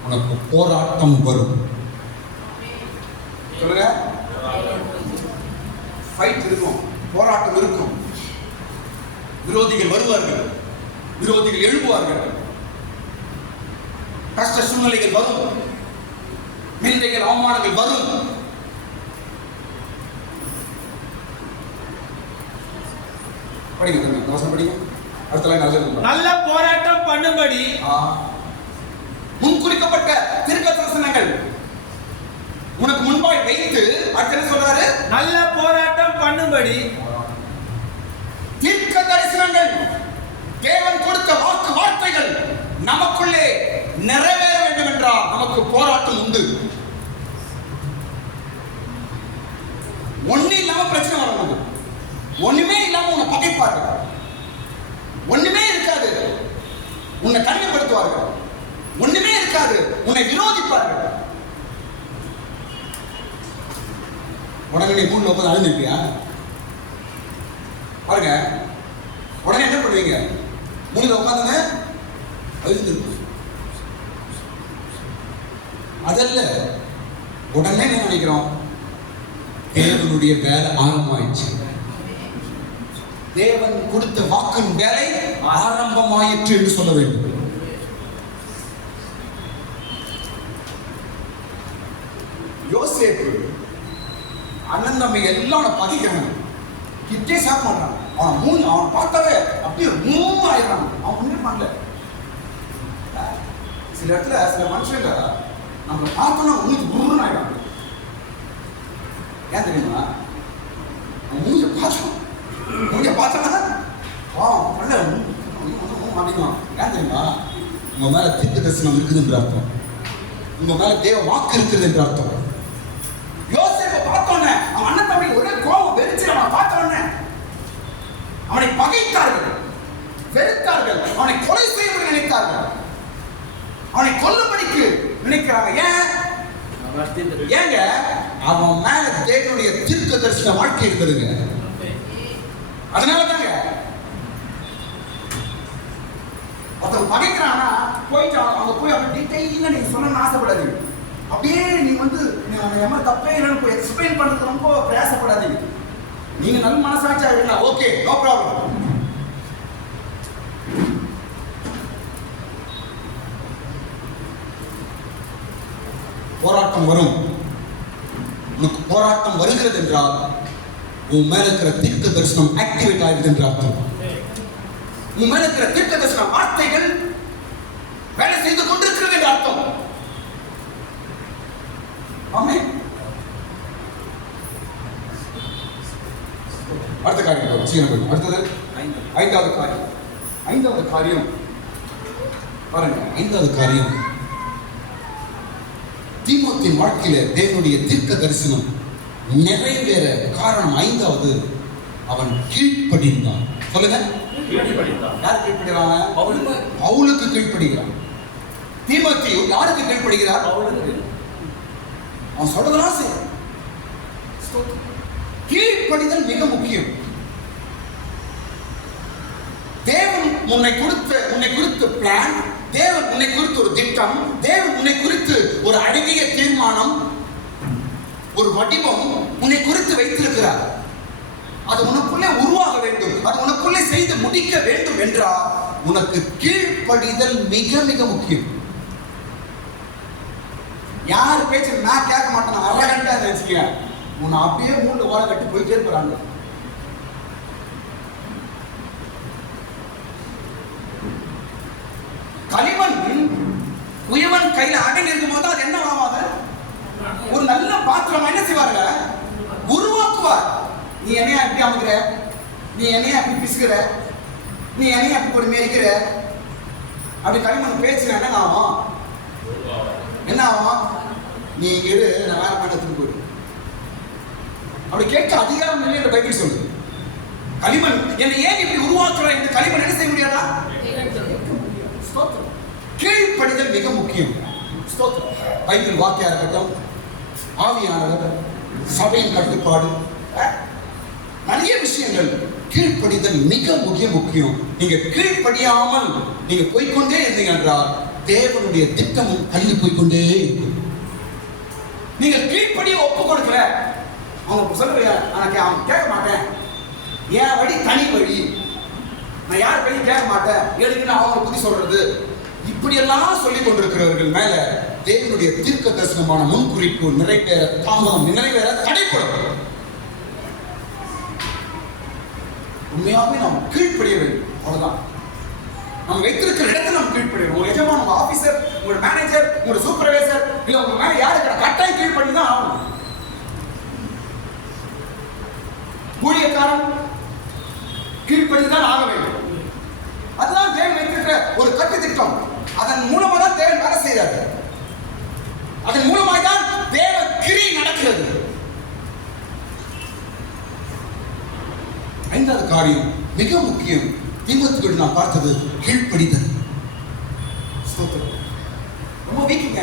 உனக்கு போராட்டம் வரும். சொல்லுங்க, ஃபைட் இருக்கும், போராட்டம் இருக்கும். விரோதிகள் வருவார்கள், விரோதிகள் எழுப்புவார்கள், கஷ்ட சூழ்நிலைகள் வரும், நிந்தைகள் அவமானங்கள் வரும். படிங்க, தோசம் படிங்க. அடுத்த நல்ல போராட்டம் பண்ணும்படி முன்குறிக்கப்பட்ட தீர்க்க தரிசனங்கள் உனக்கு முன்பாய் வைத்து அடுத்து என்ன சொல்றாரு? நல்ல போராட்டம் பண்ணும்படி தீர்க்க தரிசனங்கள், தேவன் கொடுத்த வார்த்தைகள் நமக்குள்ளே நிறைவேற வேண்டும் என்றால் நமக்கு போராட்டம் உண்டு. ஒண்ணு இல்லாம பிரச்சனை வரணும். ஒண்ணுமே இல்லாம உன்னை பகைப்பார்கள், ஒண்ணுமே இருக்காது உன்னை கடினப்படுத்துவார்கள், ஒண்ணுமே இருக்காது உன்னை விரோதிப்பார்கள். உடனே நீ மூணு உட்காந்து அழுந்திருப்பியா? பாருங்க, உடனே என்ன பண்ணுவீங்க? மூணுல உட்காந்துங்க அழுந்திருப்பீங்க. அதல்ல, உடனே என்ன நினைக்கிறோம்? தேவனுடைய வேலை ஆரம்பமாயிடுச்சு. தேவன் கொடுத்த வாக்கின் வேலை ஆரம்பமாயிற்று என்று சொல்ல வேண்டும். யோசேப்பு அண்ணன் தம்பி எல்லாம் பதிக்கிறாங்க, கிட்டே சாப்பிட மாட்டான். அவன் பார்த்தாவே அப்படியே மூவ் ஆயிடுறான். அவன் ஒண்ணுமே பண்ணல. சில இடத்துல சில மனுஷங்க நம்ம பார்த்தோம்னா மூஞ்சி குருன்னு ஆயிடும். ஏன் தெரியுமா? மூஞ்ச பார்த்தோம்னா மாட்டிக்குவான். ஏன் தெரியுமா? உங்க மேல தீர்க்க தரிசனம் இருக்குது என்று அர்த்தம், உங்க மேல தேவ வாக்கு இருக்குது என்று அர்த்தம். யோசேப்பை பார்த்தோன்னே அவன் அண்ணன் தம்பி ஒரே கோபம் வெறிச்சு அவனை பார்த்தோன்னே அவனை பகைத்தார்கள், வெறுத்தார்கள், அவனை கொலை செய்ய நினைத்தார்கள், அவனை கொல்லும்படிக்கு நினைக்கிறாங்க. ஏங்க? அவன் மேல தேவனுடைய தீர்க்க தரிசன வாழ்க்கை இருந்ததுங்க. அதனாலதாங்க ஒருத்தர் பகைக்கிறானா போயிட்டு அவங்க போய் அப்படி டீட்டெயிலா நீங்க சொல்லணும்னு ஆசைப்படாதீங்க. அப்படியே நீங்க நம்ம தப்பே இல்லைன்னு போய் எக்ஸ்பிளைன் பண்றதுக்கு ரொம்ப பிரயாசப்படாதீங்க. நீங்க நல்ல மனசாட்சியா இருக்கீங்களா? Okay, no problem. போராட்டம் வரும். உனக்கு போராட்டம் வருகிறது என்றால் உன் மேல இருக்கிற தீர்க்க தரிசனம் ஆக்டிவேட் ஆகுது என்று அர்த்தம். உன் மேல இருக்கிற தீர்க்க தரிசன வார்த்தைகள் வேலை செய்து கொண்டிருக்கிறது என்று அர்த்தம். ஆமென். அடுத்த காரியம் சீக்கிரம் அடுத்தது ஐந்தாவது காரியம் பாருங்க. ஐந்தாவது காரியம், தீமோத்தேயுவின் வாழ்க்கையில தேவனுடைய தீர்க்க தரிசனம் நிறைவேற காரணம் ஐந்தாவது, அவன் கீழ்ப்படிந்தான். சொல்லுங்க, யார் கீழ்ப்படுகிறாங்க? பவுலுக்கு கீழ்ப்படுகிறான். தீமோத்தேயு யாருக்கு கீழ்ப்படுகிறார்? அவன் சொல்றதெல்லாம் செய்ய. கீழ்ப்படிதல் மிக முக்கியம். தேவன் உன்னை குறித்த பிளான், தேவன் உன்னை குறித்து ஒரு திட்டம், தேவன் உன்னை குறித்து ஒரு அழகிய தீர்மானம், ஒரு வடிவம் உன்னை குறித்து வைத்திருக்கிறார். அது உனக்குள்ளே உருவாக வேண்டும், அது உனக்குள்ளே செய்து முடிக்க வேண்டும் என்றால் உனக்கு கீழ்ப்படிதல் மிக மிக முக்கியம். யார் பேச்சு நான் கேட்க மாட்டேன், அரகண்டா நினைச்சுக்க, உன்னை அப்படியே மூணு வாழை கட்டி போயிட்டே இருக்கிறாங்க. களிமண் குயவன் கையில அடங்கி இருக்கும் போது அது என்ன ஆகாது? ஒரு நல்ல பாத்திரம் என்ன செய்வாங்க? உருவாக்குவார். நீ என்னையா இப்படி அமைக்கிற, நீ என்னையா இப்படி பிசுக்கிற, நீ என்னையா இப்படி போட்டு மேய்க்கிற, அப்படி களிமண் பேச்சு என்ன ஆகும்? என்ன ஆகும்? நீ இரு, நான் வேற பண்ணத்துக்கு போயிடு. அப்படி கேட்க அதிகாரம் இல்லை என்று பைபிள் சொல்லுது. களிமண் என்னை ஏன் இப்படி உருவாக்குற, இந்த களிமண் என்ன செய்ய முடியாதா? கீழ்ப்படிதல் மிக முக்கியம். பைபிள் வாக்கியா இருக்கட்டும், ஆவியானவர், சபையின் கட்டுப்பாடு, நிறைய விஷயங்கள் கீழ்ப்படிதல் மிக முக்கியம். நீங்க கீழ்ப்படியாமல் நீங்க போய்கொண்டே இருந்தீங்க என்றால் தேவனுடைய திட்டமும் தள்ளி போய்கொண்டே இருக்கும். நீங்க கீழ்ப்படிய ஒப்பு கொடுக்கல, அவங்க சொல்லுவீங்க, அவன் கேட்க மாட்டேன், என் வழி தனி வழி, நான் யார் வழி கேட்க மாட்டேன், எதுக்குன்னு அவங்க புத்தி சொல்றது, இப்படியெல்லாம் சொல்லிக் கொண்டிருக்கிறவர்கள் மேல தேவனுடைய தீர்க்க தரிசனமான முன்குறிப்பு நிறைவேற தடைப்படும். உண்மையாகவே நாம் கீழ்ப்படிய வேண்டும். அவ்வளவுதான். நம்ம வைத்திருக்கிற இடத்துல நம்ம கீழ்ப்படியணும். உங்க எஜமான், உங்க ஆபீசர், உங்க மேனேஜர், உங்க சூப்பர்வைசர், இல்ல உங்க மேல யாரு கட்டாயம் கீழ்ப்படி தான் ஆகணும். ஊழியக்காரன் கீழ்ப்படிதான் ஆக வேண்டும். அதுதான் தேவன் வைத்திருக்கிற ஒரு கட்டு திட்டம். அதன் மூலமா தான் தேவன் வேலை செய்யறாரு. அதன் மூலமாய் தான் தேவ கிரி நடக்கிறது. ஐந்தாவது காரியம் மிக முக்கியம். தீமோத்தேயுவிடம் நான் பார்த்தது கீழ்ப்படிதல். ரொம்ப வீக்குங்க,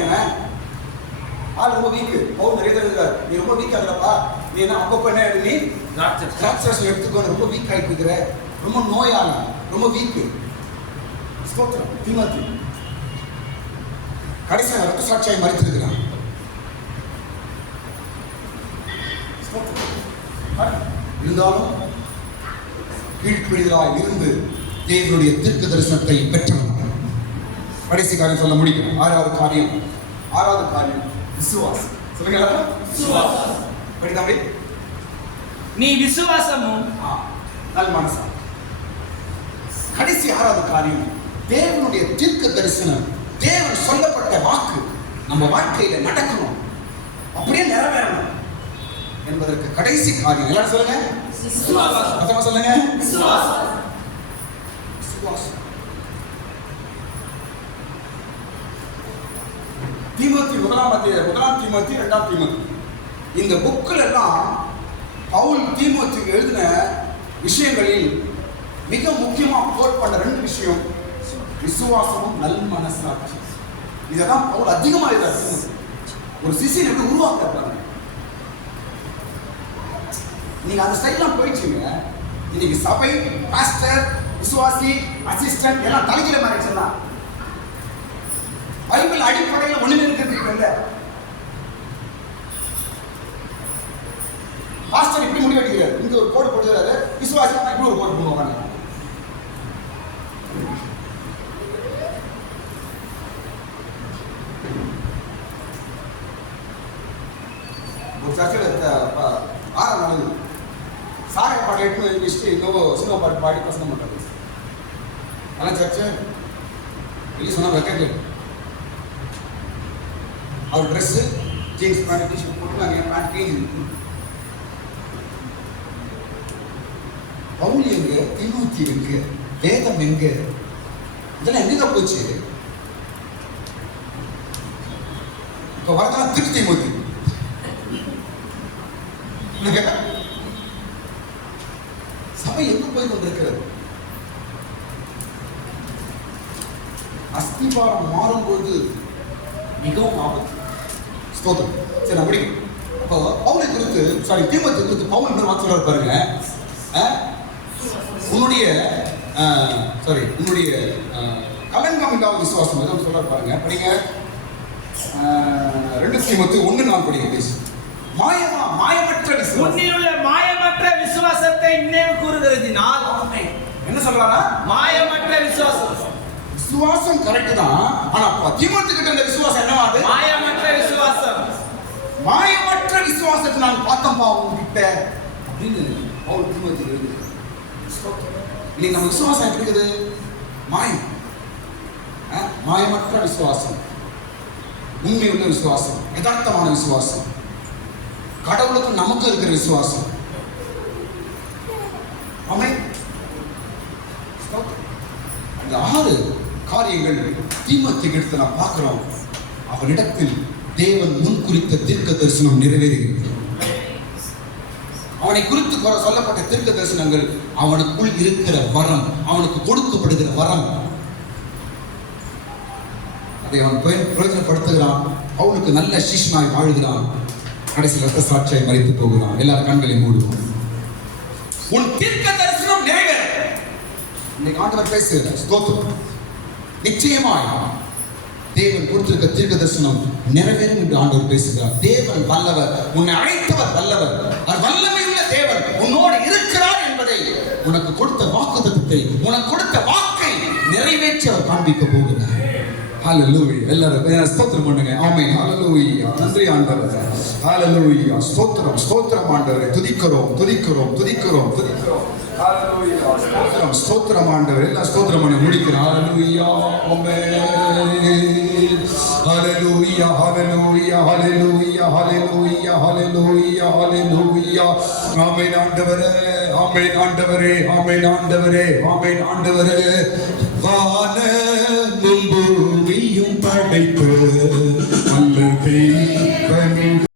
ஆள் ரொம்ப வீக்கு. பவுல் நிறைய தெரிஞ்சார், நீ ரொம்ப வீக் ஆகுறப்பா, நீ என்ன அப்பப்போ என்ன நீ டிராக்டர்ஸ் எடுத்துக்கோ, ரொம்ப வீக் ஆகிட்டு இருக்கிற, ரொம்ப நோயான, ரொம்ப வீக்கு. தீமோத்தேயு கடைசியாக ரத்த சாட்சியாய் மரித்திருக்கிறான். இருந்தாலும் கீழ்ப்படிதலாய் இருந்து தேவனுடைய தீர்க்க தரிசனத்தை பெற்றவன். கடைசி காரியம் சொல்ல முடியும். ஆறாவது காரியம் விசுவாசம். சொல்லுங்க, படித்தாமே, நீ விசுவாசமும் நல் மனசா. கடைசி ஆறாவது காரியம் தேவனுடைய தீர்க்க தரிசனம். தேவன் சொல்லப்பட்ட வாக்கு நம்ம வாழ்க்கையில நடக்கணும், அப்படியே நிறைவேறணும் என்பதற்கு கடைசி காரியம் எல்லாரும் சொல்லுங்க, சொல்லுங்க, விசுவாசம். தீமோத்தேயு முதலாம் தீமோத்தேயு, இரண்டாம் தீமோத்தேயு, இந்த புக்கில் எல்லாம் பவுல் தீமோத்தேயுக்கு எழுதின விஷயங்களில் மிக முக்கியமாக கோட் பண்ண ரெண்டு விஷயம், விசுவாசமும் நல் மனசாட்சி. இதெல்லாம் பவுல் அதிகமாக எழுதுறாரு. ஒரு சிசியன் எப்படி உருவாக்குறாங்க. நீங்க அந்த ஸ்டைல்லாம் போயிடுச்சுங்க. இன்னைக்கு சபை, பாஸ்டர், விசுவாசி, அசிஸ்டன்ட் எல்லாம் தலைகீழ மாறிடுச்சுன்னா பைபிள் அடிப்படையில் ஒண்ணுமே இருக்கிறதுக்கு இல்லை. பாஸ்டர் இப்படி முடிவு எடுக்கிறார், இங்க ஒரு கோடு போட்டுறாரு, விசுவாசி இப்படி ஒரு கோடு போடுவாங்க. ஒரு சர்ச்சில் 6 நாள் சாரை பாட்டு எட்டு வச்சுட்டு இன்னொரு சினிமா பாட்டு பாடி பசங்க மாட்டாங்க. ஆனால் சர்ச்சு வெளியே சொன்னால் வெக்கட்டு. அவர் ட்ரெஸ்ஸு ஜீன்ஸ் பேண்ட் டிஷர்ட் போட்டு நாங்கள் என் பேண்ட் கிளீன் பவுல் எங்க, தீமோத்தி எங்க, வேதம் எங்க, இதெல்லாம் எங்க போச்சு? இப்ப வரதான் திரு தீமோத்தி. சபை எங்க போய் கொண்டிருக்கிறது? அஸ்திபாரம் மாறும்போது மிகவும் ஆபத்து. ஸ்தோத்திரம். சரி, நான் முடிக்கும். அப்போ பவுலை குறித்து, தீமோத்தி குறித்து பவுல் இன்னொரு வார்த்தை சொல்றாரு பாருங்க. உன்னுடைய கலங்கம் இல்லாத விசுவாசம் எதுவும் சொல்றாரு பாருங்க. படிங்க. 2 தீமோத்தி 1:4 படிங்க ப்ளீஸ். மாயமற்ற விசுவாசம். உன்னிலுள்ள மாயமற்ற விசுவாசத்தை நினைவு கூறுகிறதினால். என்ன சொல்றாரா? மாயமற்ற விசுவாசம். விசுவாசம் கரெக்ட் தான். ஆனா தீமோத்தி கிட்ட இந்த விசுவாசம் என்னவா? மாயமற்ற விசுவாசம். மாயமற்ற விசுவாசத்தை நான் பார்த்தம்பா உங்ககிட்ட அப்படின்னு பவுல் தீமோத்தி எழுதுறாரு. இன்னைக்கு நம்ம விசுவாசம் எப்படி இருக்குது? மாயமற்ற விசுவாசம், உண்மையுள்ள விசுவாசம், யதார்த்தமான விசுவாசம், கடவுளுக்கு நமக்கு இருக்கிற விசுவாசம். ஆமென். இந்த 6 காரியங்கள் தீமோத்திக்கு எடுத்து நாம் பார்க்கிறோம். அவனிடத்தில் தேவன் முன் குறித்த தீர்க்க தரிசனம் நிறைவேறுகிறது. அவனை குறித்து சொல்லப்பட்ட தீர்க்க தரிசனங்கள் அவனுக்குள் இருக்கிற வரம், அவனுக்கு கொடுக்கப்படுகிற வரம், அதை அவன் பிரயோஜனப்படுத்துகிறான். அவனுக்கு நல்ல சிஷ்யனாய் வாழ்கிறான். கடைசி ரத்த சாட்சியாய் மரித்து போகிறான். எல்லாரும் கண்களையும் மூடுவோம். உன் தீர்க்க தரிசனம் நிறைவேறும். இன்னைக்கு ஆண்டவர் பேசுகிறார். ஸ்தோத்திரம். நிச்சயமாய் தேவன் கொடுத்திருக்க தீர்க்க தரிசனம் நிறைவேறும் என்று ஆண்டவர் பேசுகிறார். தேவன் வல்லவர். உன்னை அழைத்தவர் வல்லவர். அவர் வல்லமையுள்ள தேவன் உன்னோடு இருக்கிறார் என்பதை, உனக்கு கொடுத்த வாக்குத்தத்தத்தை, உனக்கு கொடுத்த வாக்கை நிறைவேற்றி அவர் காண்பிக்க போகிறார். ஹல்லேலூயா. எல்லாரும் ஸ்தோத்திரம் பண்ணுங்க. ஆமென். ஹல்லேலூயா. நன்றி ஆண்டவரே. ஹல்லேலூயா. ஸ்தோத்திரம், ஸ்தோத்திரம் ஆண்டவரே. துதிக்கிறோம், துதிக்கிறோம், துதிக்கிறோம், துதிக்கிறோம். ஹல்லேலூயா. ஸ்தோத்திரம், ஸ்தோத்திரம் ஆண்டவரே. எல்லாம் ஸ்தோத்திரம் பண்ணி முடிக்கிறோம். ஹல்லேலூயா. ஆமென். ஹல்லேலூயா, ஹல்லேலூயா, ஹல்லேலூயா, ஹல்லேலூயா, ஹல்லேலூயா, ஹல்லேலூயா. ஆமென் ஆண்டவரே, ஆமென் ஆண்டவரே, ஆமென் ஆண்டவரே, ஆமென் ஆண்டவரே. வானமும் பூமியும் படைத்து அல்ல